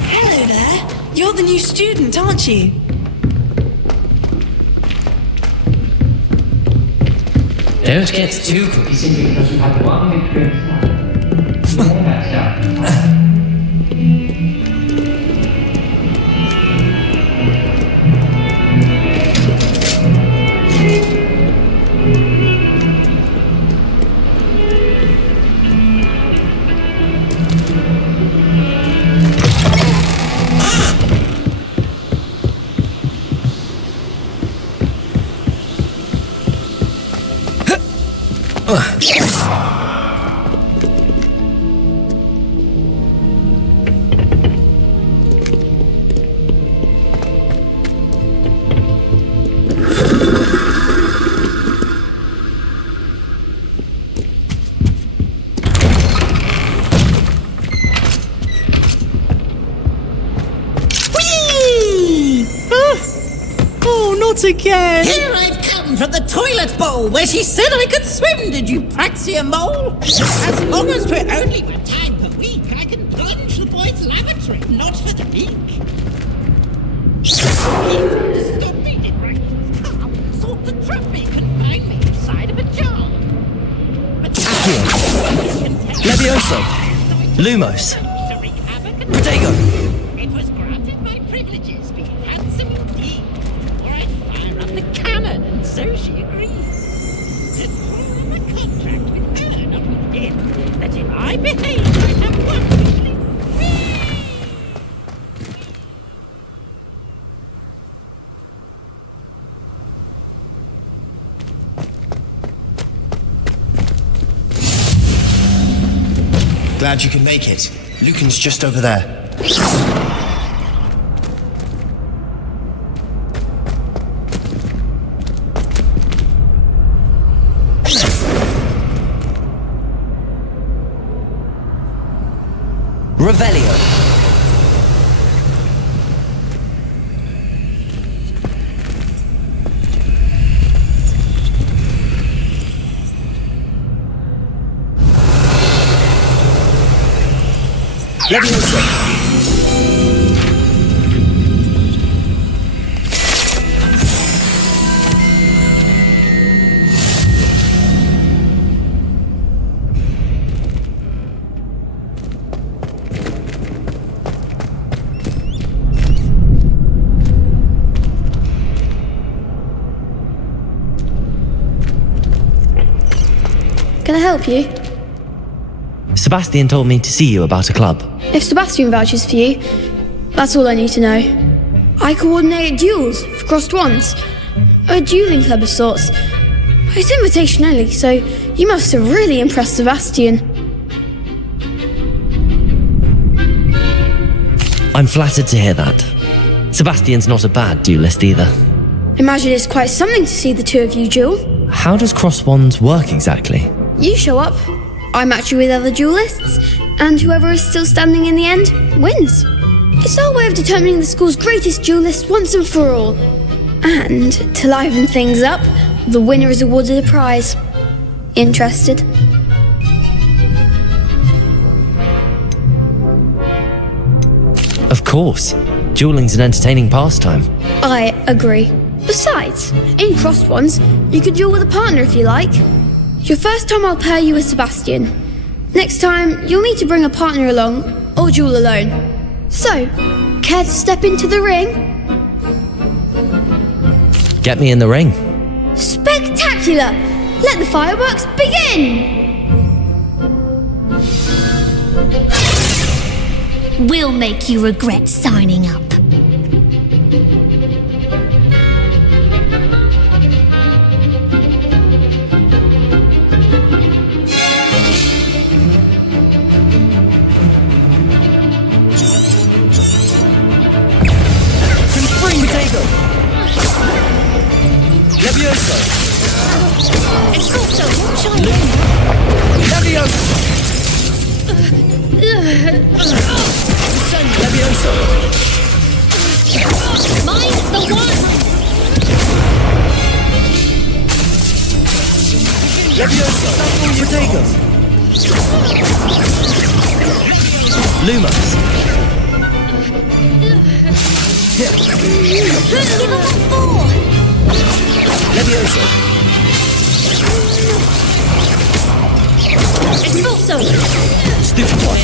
Hello there. You're the new student, aren't you? Don't get too cookie simply because we've had one experience now. Not again! Here I've come from the toilet bowl where she said I could swim, did you praxia mole? As long as we're only one time per week, I can plunge the boys' lavatory, not for the week. Stop me, did right? Come, sort the traffic and find me inside of a jar. Accio. Leviosa. Lumos. Protego. It was granted my privileges, be handsome indeed. The cannon, and so she agreed. To form a contract with her, not with him, that if I behave, I'd have one weekly Glad you can make it. Lucan's just over there. Revelio. Can I help you? Sebastian told me to see you about a club. If Sebastian vouches for you, that's all I need to know. I coordinate duels for crossed wands. A dueling club of sorts. It's invitation only, so you must have really impressed Sebastian. I'm flattered to hear that. Sebastian's not a bad duelist either. Imagine it's quite something to see the two of you duel. How does cross wands work exactly? You show up, I match you with other duelists, and whoever is still standing in the end wins. It's our way of determining the school's greatest duelist once and for all. And to liven things up, the winner is awarded a prize. Interested? Of course. Dueling's an entertaining pastime. I agree. Besides, in crossed ones, you could duel with a partner if you like. Your first time I'll pair you with Sebastian. Next time, you'll need to bring a partner along, or duel alone. So, care to step into the ring? Get me in the ring. Spectacular! Let the fireworks begin! We'll make you regret signing up. Levioso! Expulso! Levioso! Levioso! Mine's the one! Levioso! Protego! Lumos! Give him a 4! Levioso! Expulso! Stupid one!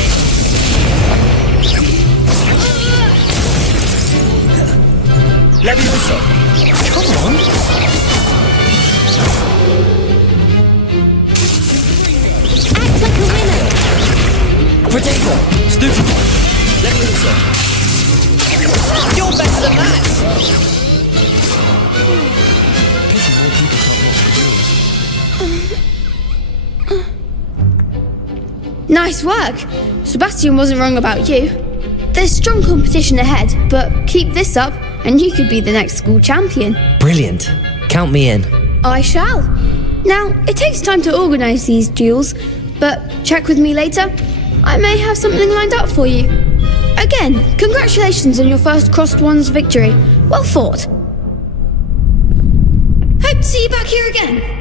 Levioso! Come on! Act like a winner! Protego! Stupid one! Levioso! You're better than that! Nice work! Sebastian wasn't wrong about you. There's strong competition ahead, but keep this up and you could be the next school champion. Brilliant. Count me in. I shall. Now, it takes time to organise these duels, but check with me later. I may have something lined up for you. Again, congratulations on your first crossed wands victory. Well fought. Hope to see you back here again.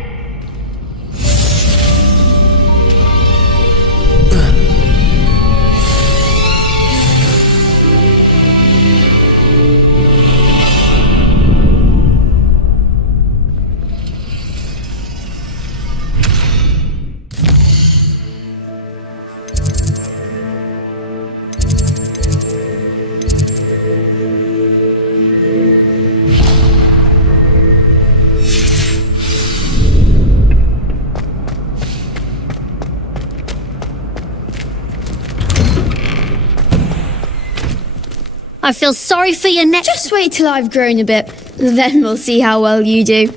I feel sorry for your neck. Just wait till I've grown a bit, then we'll see how well you do.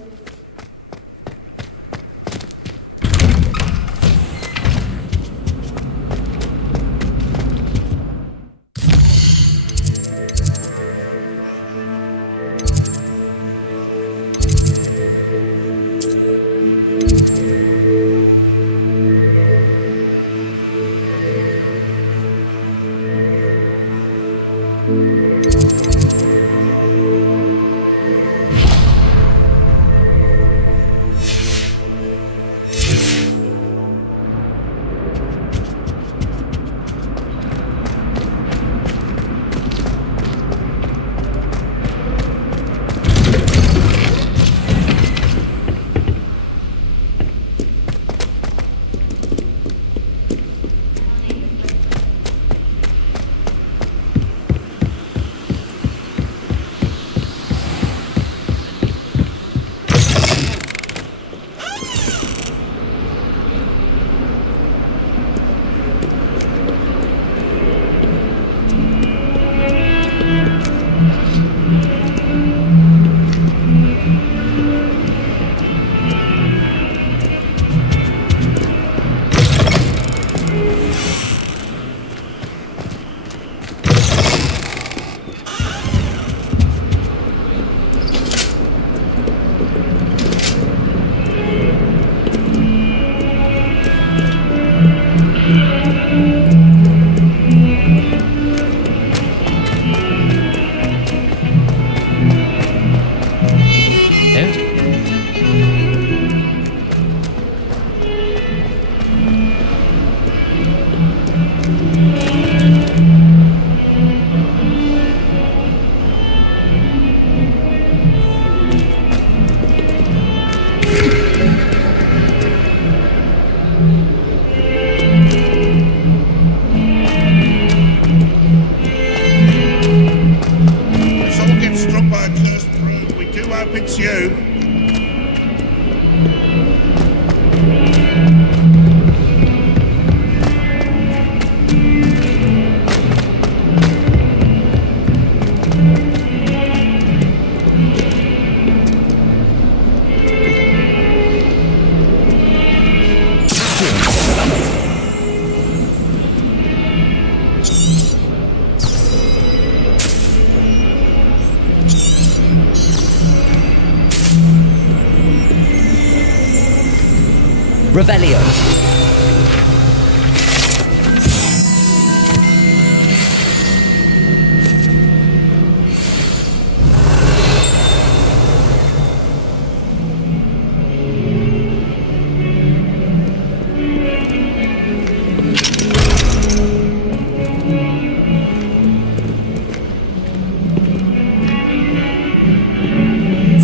Revelio.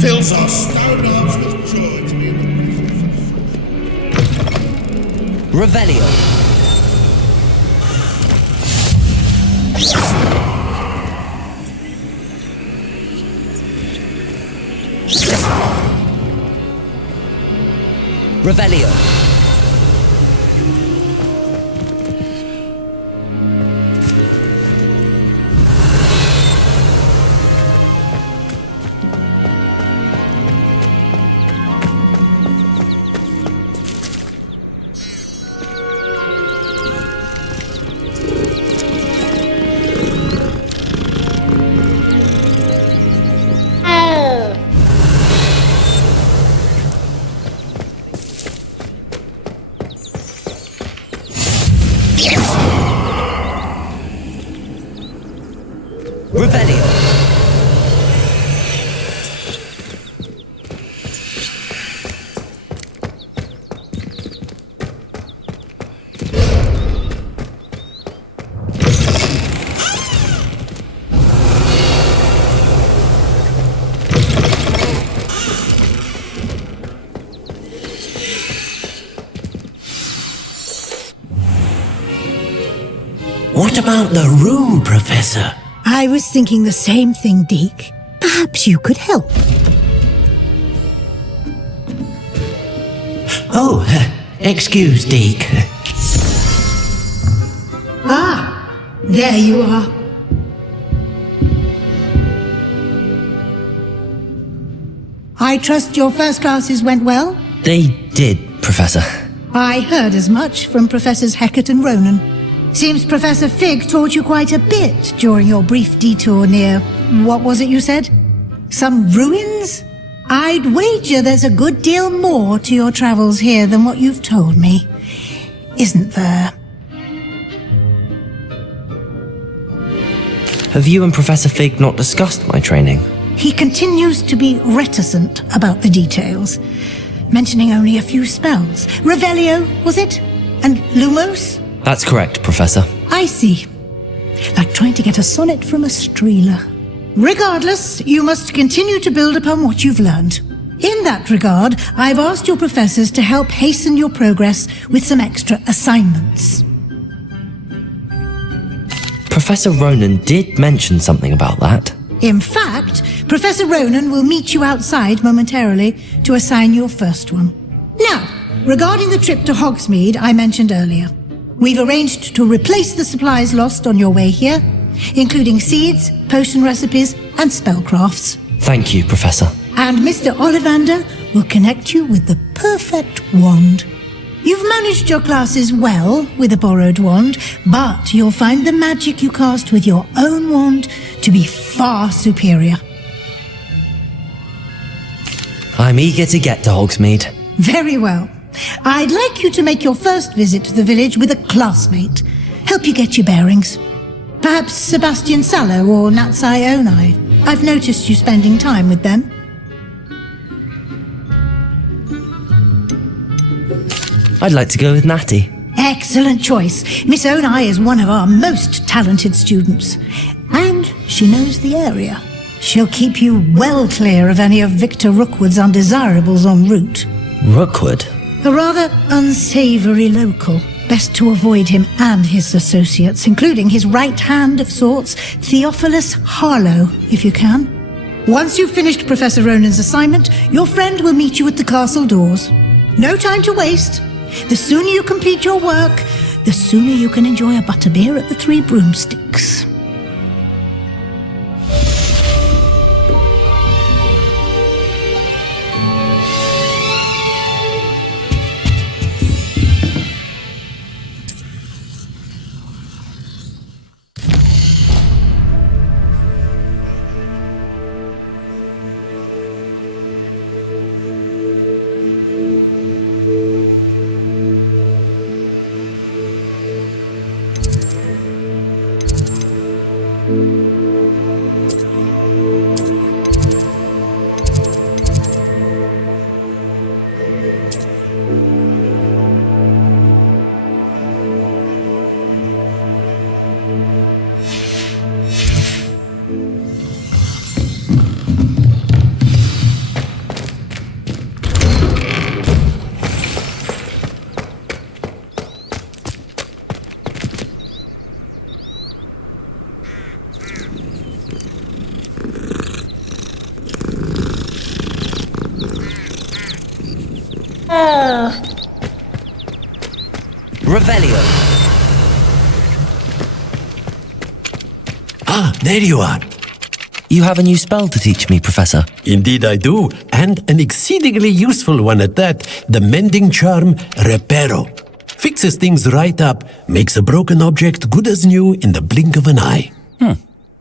Fills our stone arms with joy to be in the Revelio. Revelio. Revelio. What about the room, Professor? I was thinking the same thing, Deke. Perhaps you could help. Oh, excuse, Deke. Ah, there you are. I trust your first classes went well? They did, Professor. I heard as much from Professors Hecat and Ronan. Seems Professor Fig taught you quite a bit during your brief detour near, what was it you said? Some ruins? I'd wager there's a good deal more to your travels here than what you've told me. Isn't there? Have you and Professor Fig not discussed my training? He continues to be reticent about the details, mentioning only a few spells. Revelio, was it? And Lumos? That's correct, Professor. I see. Like trying to get a sonnet from a streeler. Regardless, you must continue to build upon what you've learned. In that regard, I've asked your professors to help hasten your progress with some extra assignments. Professor Ronan did mention something about that. In fact, Professor Ronan will meet you outside momentarily to assign your first one. Now, regarding the trip to Hogsmeade I mentioned earlier, we've arranged to replace the supplies lost on your way here, including seeds, potion recipes, and spellcrafts. Thank you, Professor. And Mr. Ollivander will connect you with the perfect wand. You've managed your classes well with a borrowed wand, but you'll find the magic you cast with your own wand to be far superior. I'm eager to get to Hogsmeade. Very well. I'd like you to make your first visit to the village with a classmate. Help you get your bearings. Perhaps Sebastian Sallow or Natsai Onai. I've noticed you spending time with them. I'd like to go with Natty. Excellent choice. Miss Onai is one of our most talented students. And she knows the area. She'll keep you well clear of any of Victor Rookwood's undesirables en route. Rookwood? A rather unsavoury local. Best to avoid him and his associates, including his right hand of sorts, Theophilus Harlow, if you can. Once you've finished Professor Ronan's assignment, your friend will meet you at the castle doors. No time to waste. The sooner you complete your work, the sooner you can enjoy a butterbeer at the Three Broomsticks. Revelio. Ah, there you are. You have a new spell to teach me, Professor. Indeed I do, and an exceedingly useful one at that. The mending charm, Reparo. Fixes things right up, makes a broken object good as new in the blink of an eye.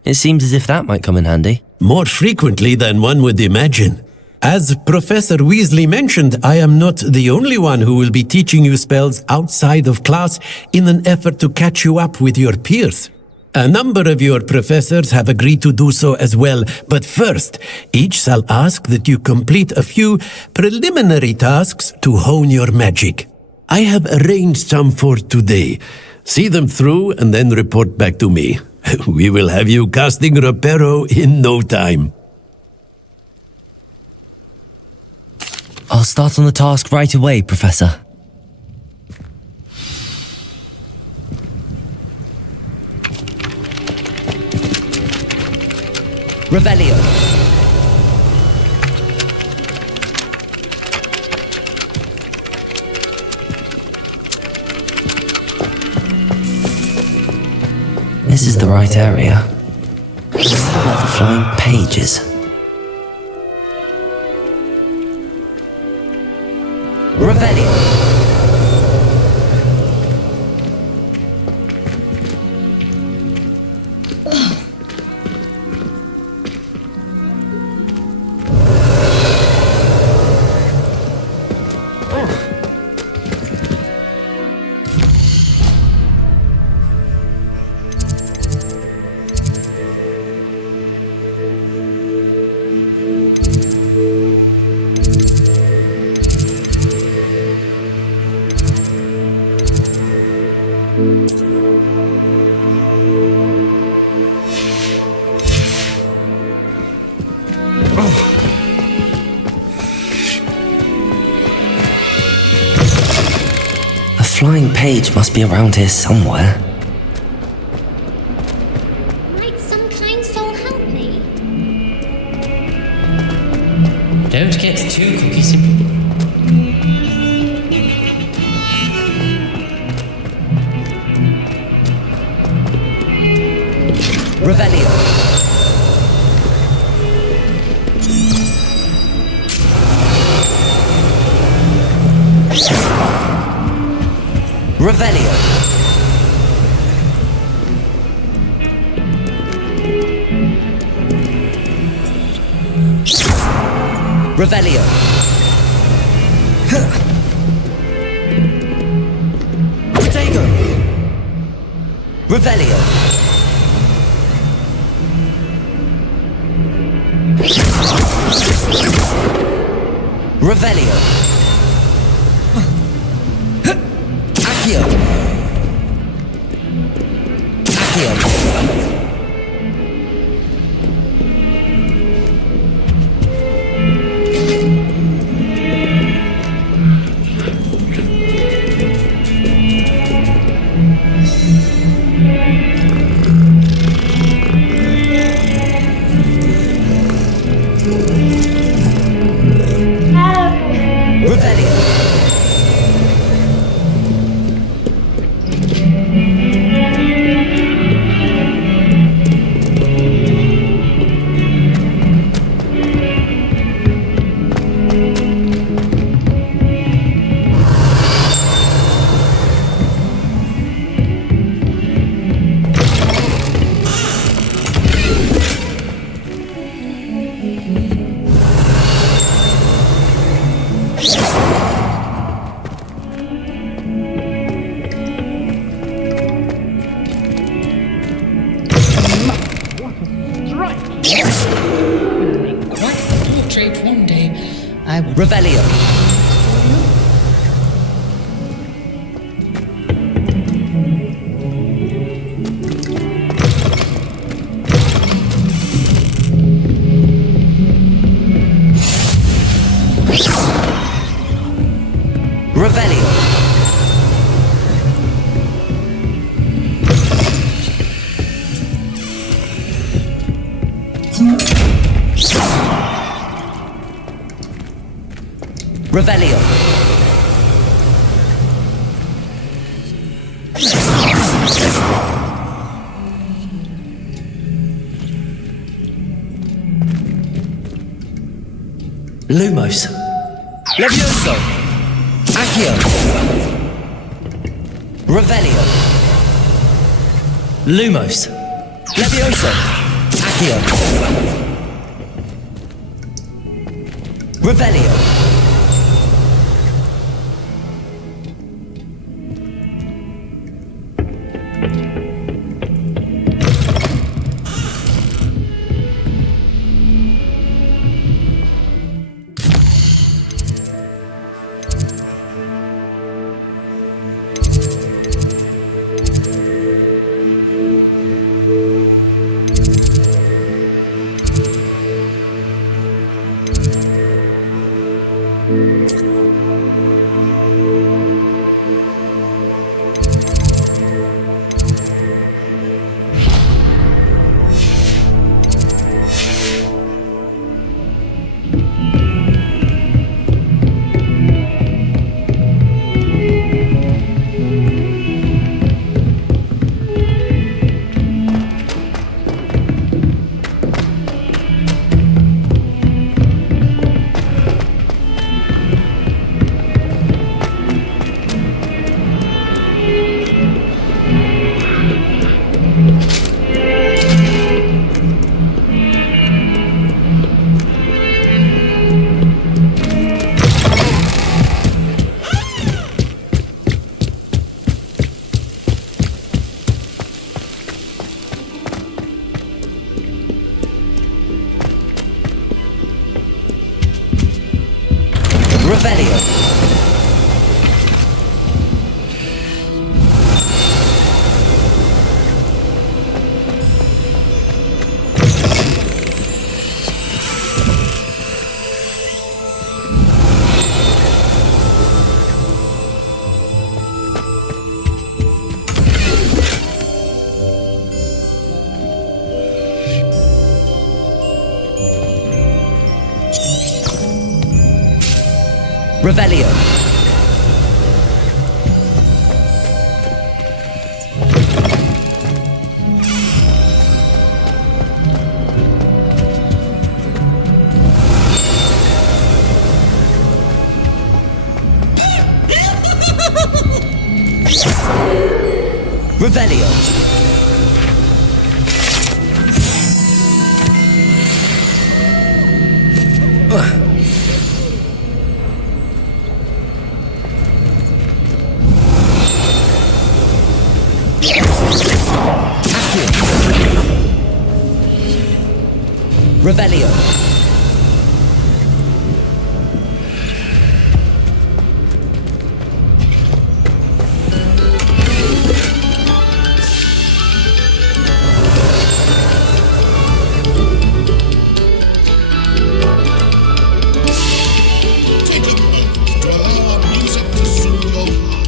It seems as if that might come in handy. More frequently than one would imagine. As Professor Weasley mentioned, I am not the only one who will be teaching you spells outside of class in an effort to catch you up with your peers. A number of your professors have agreed to do so as well, but first, each shall ask that you complete a few preliminary tasks to hone your magic. I have arranged some for today. See them through and then report back to me. We will have you casting Reparo in no time. I'll start on the task right away, Professor. Revelio. This is the right area. Where the flying pages? Revelio. A flying page must be around here somewhere. Might some kind soul help me? Don't get too cookie simple. Revelio. Revelio. Revelio. Protego. Revelio. Revelio. Accio. Accio. I will. Revelio. Revelio. Revelio. Lumos. Levioso. Accio. Revelio. Lumos. Levioso. Accio. Revelio. Revelio. Revelio. Revelio. Revelio. Take a moment to allow our music to soothe your heart.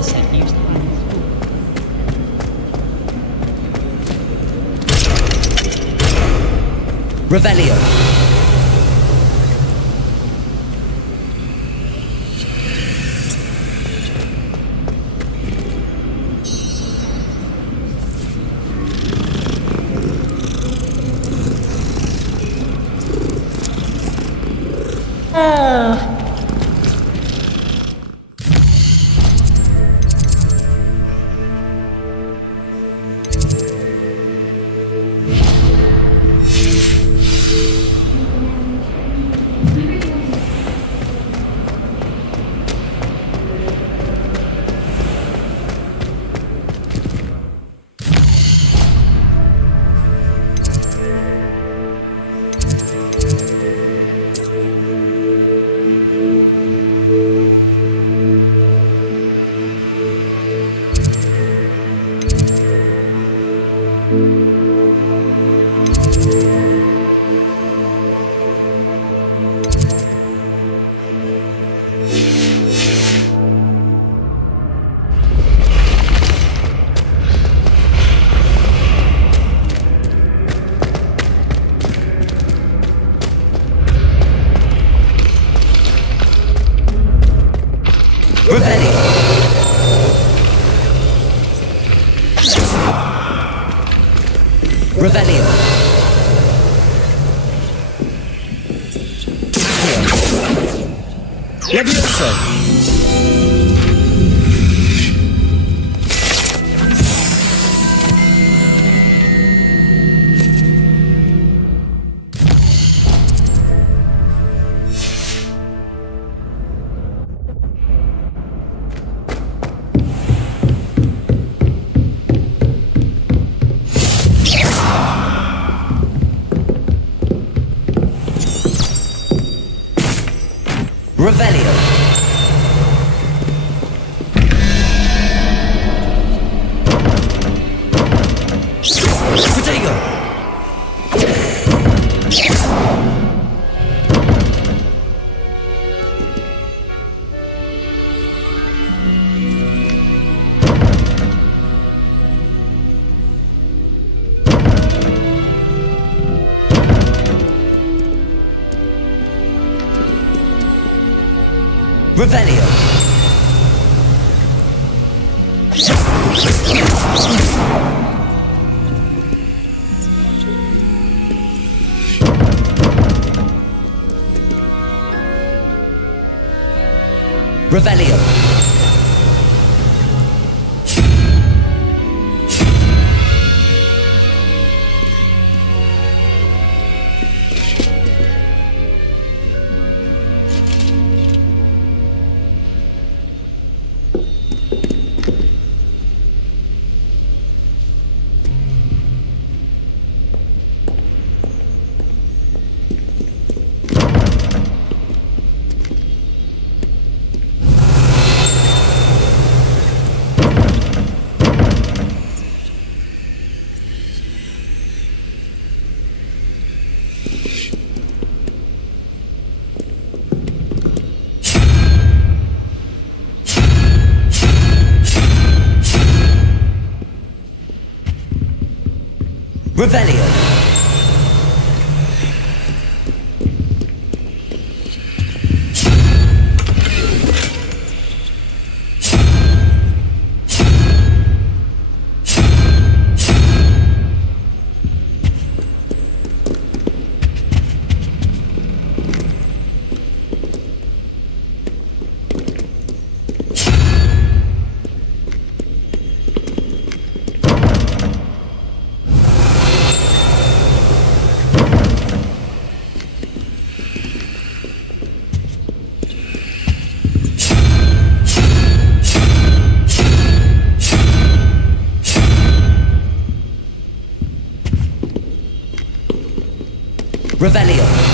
father said he used to have. Revelio. Revelio. Levioso. Revelio. Protego. Revelio. Revelio. Revelio. Revelio.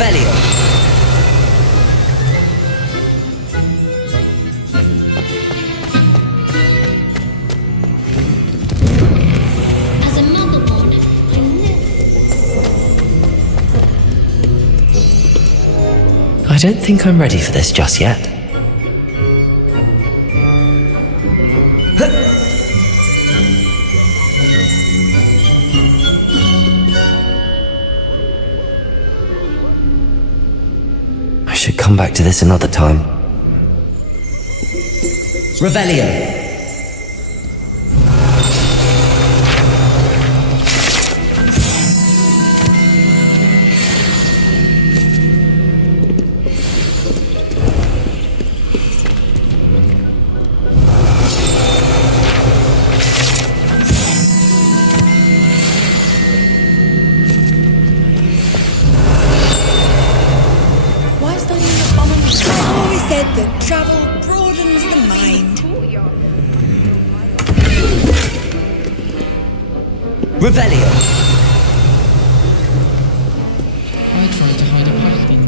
Revelio. As a mother born, I don't think I'm ready for this just yet. I should come back to this another time. Revelio. Why studying the bomb? I've always said that travel broadens the mind. Revelio. I tried to hide a pumpkin.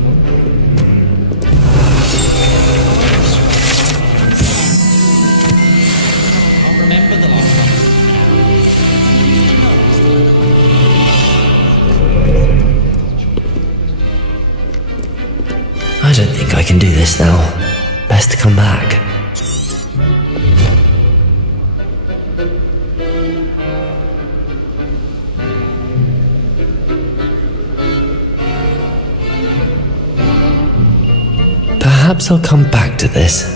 I'll remember the last one. I don't think I can do this now. Best to come back. Perhaps I'll come back to this.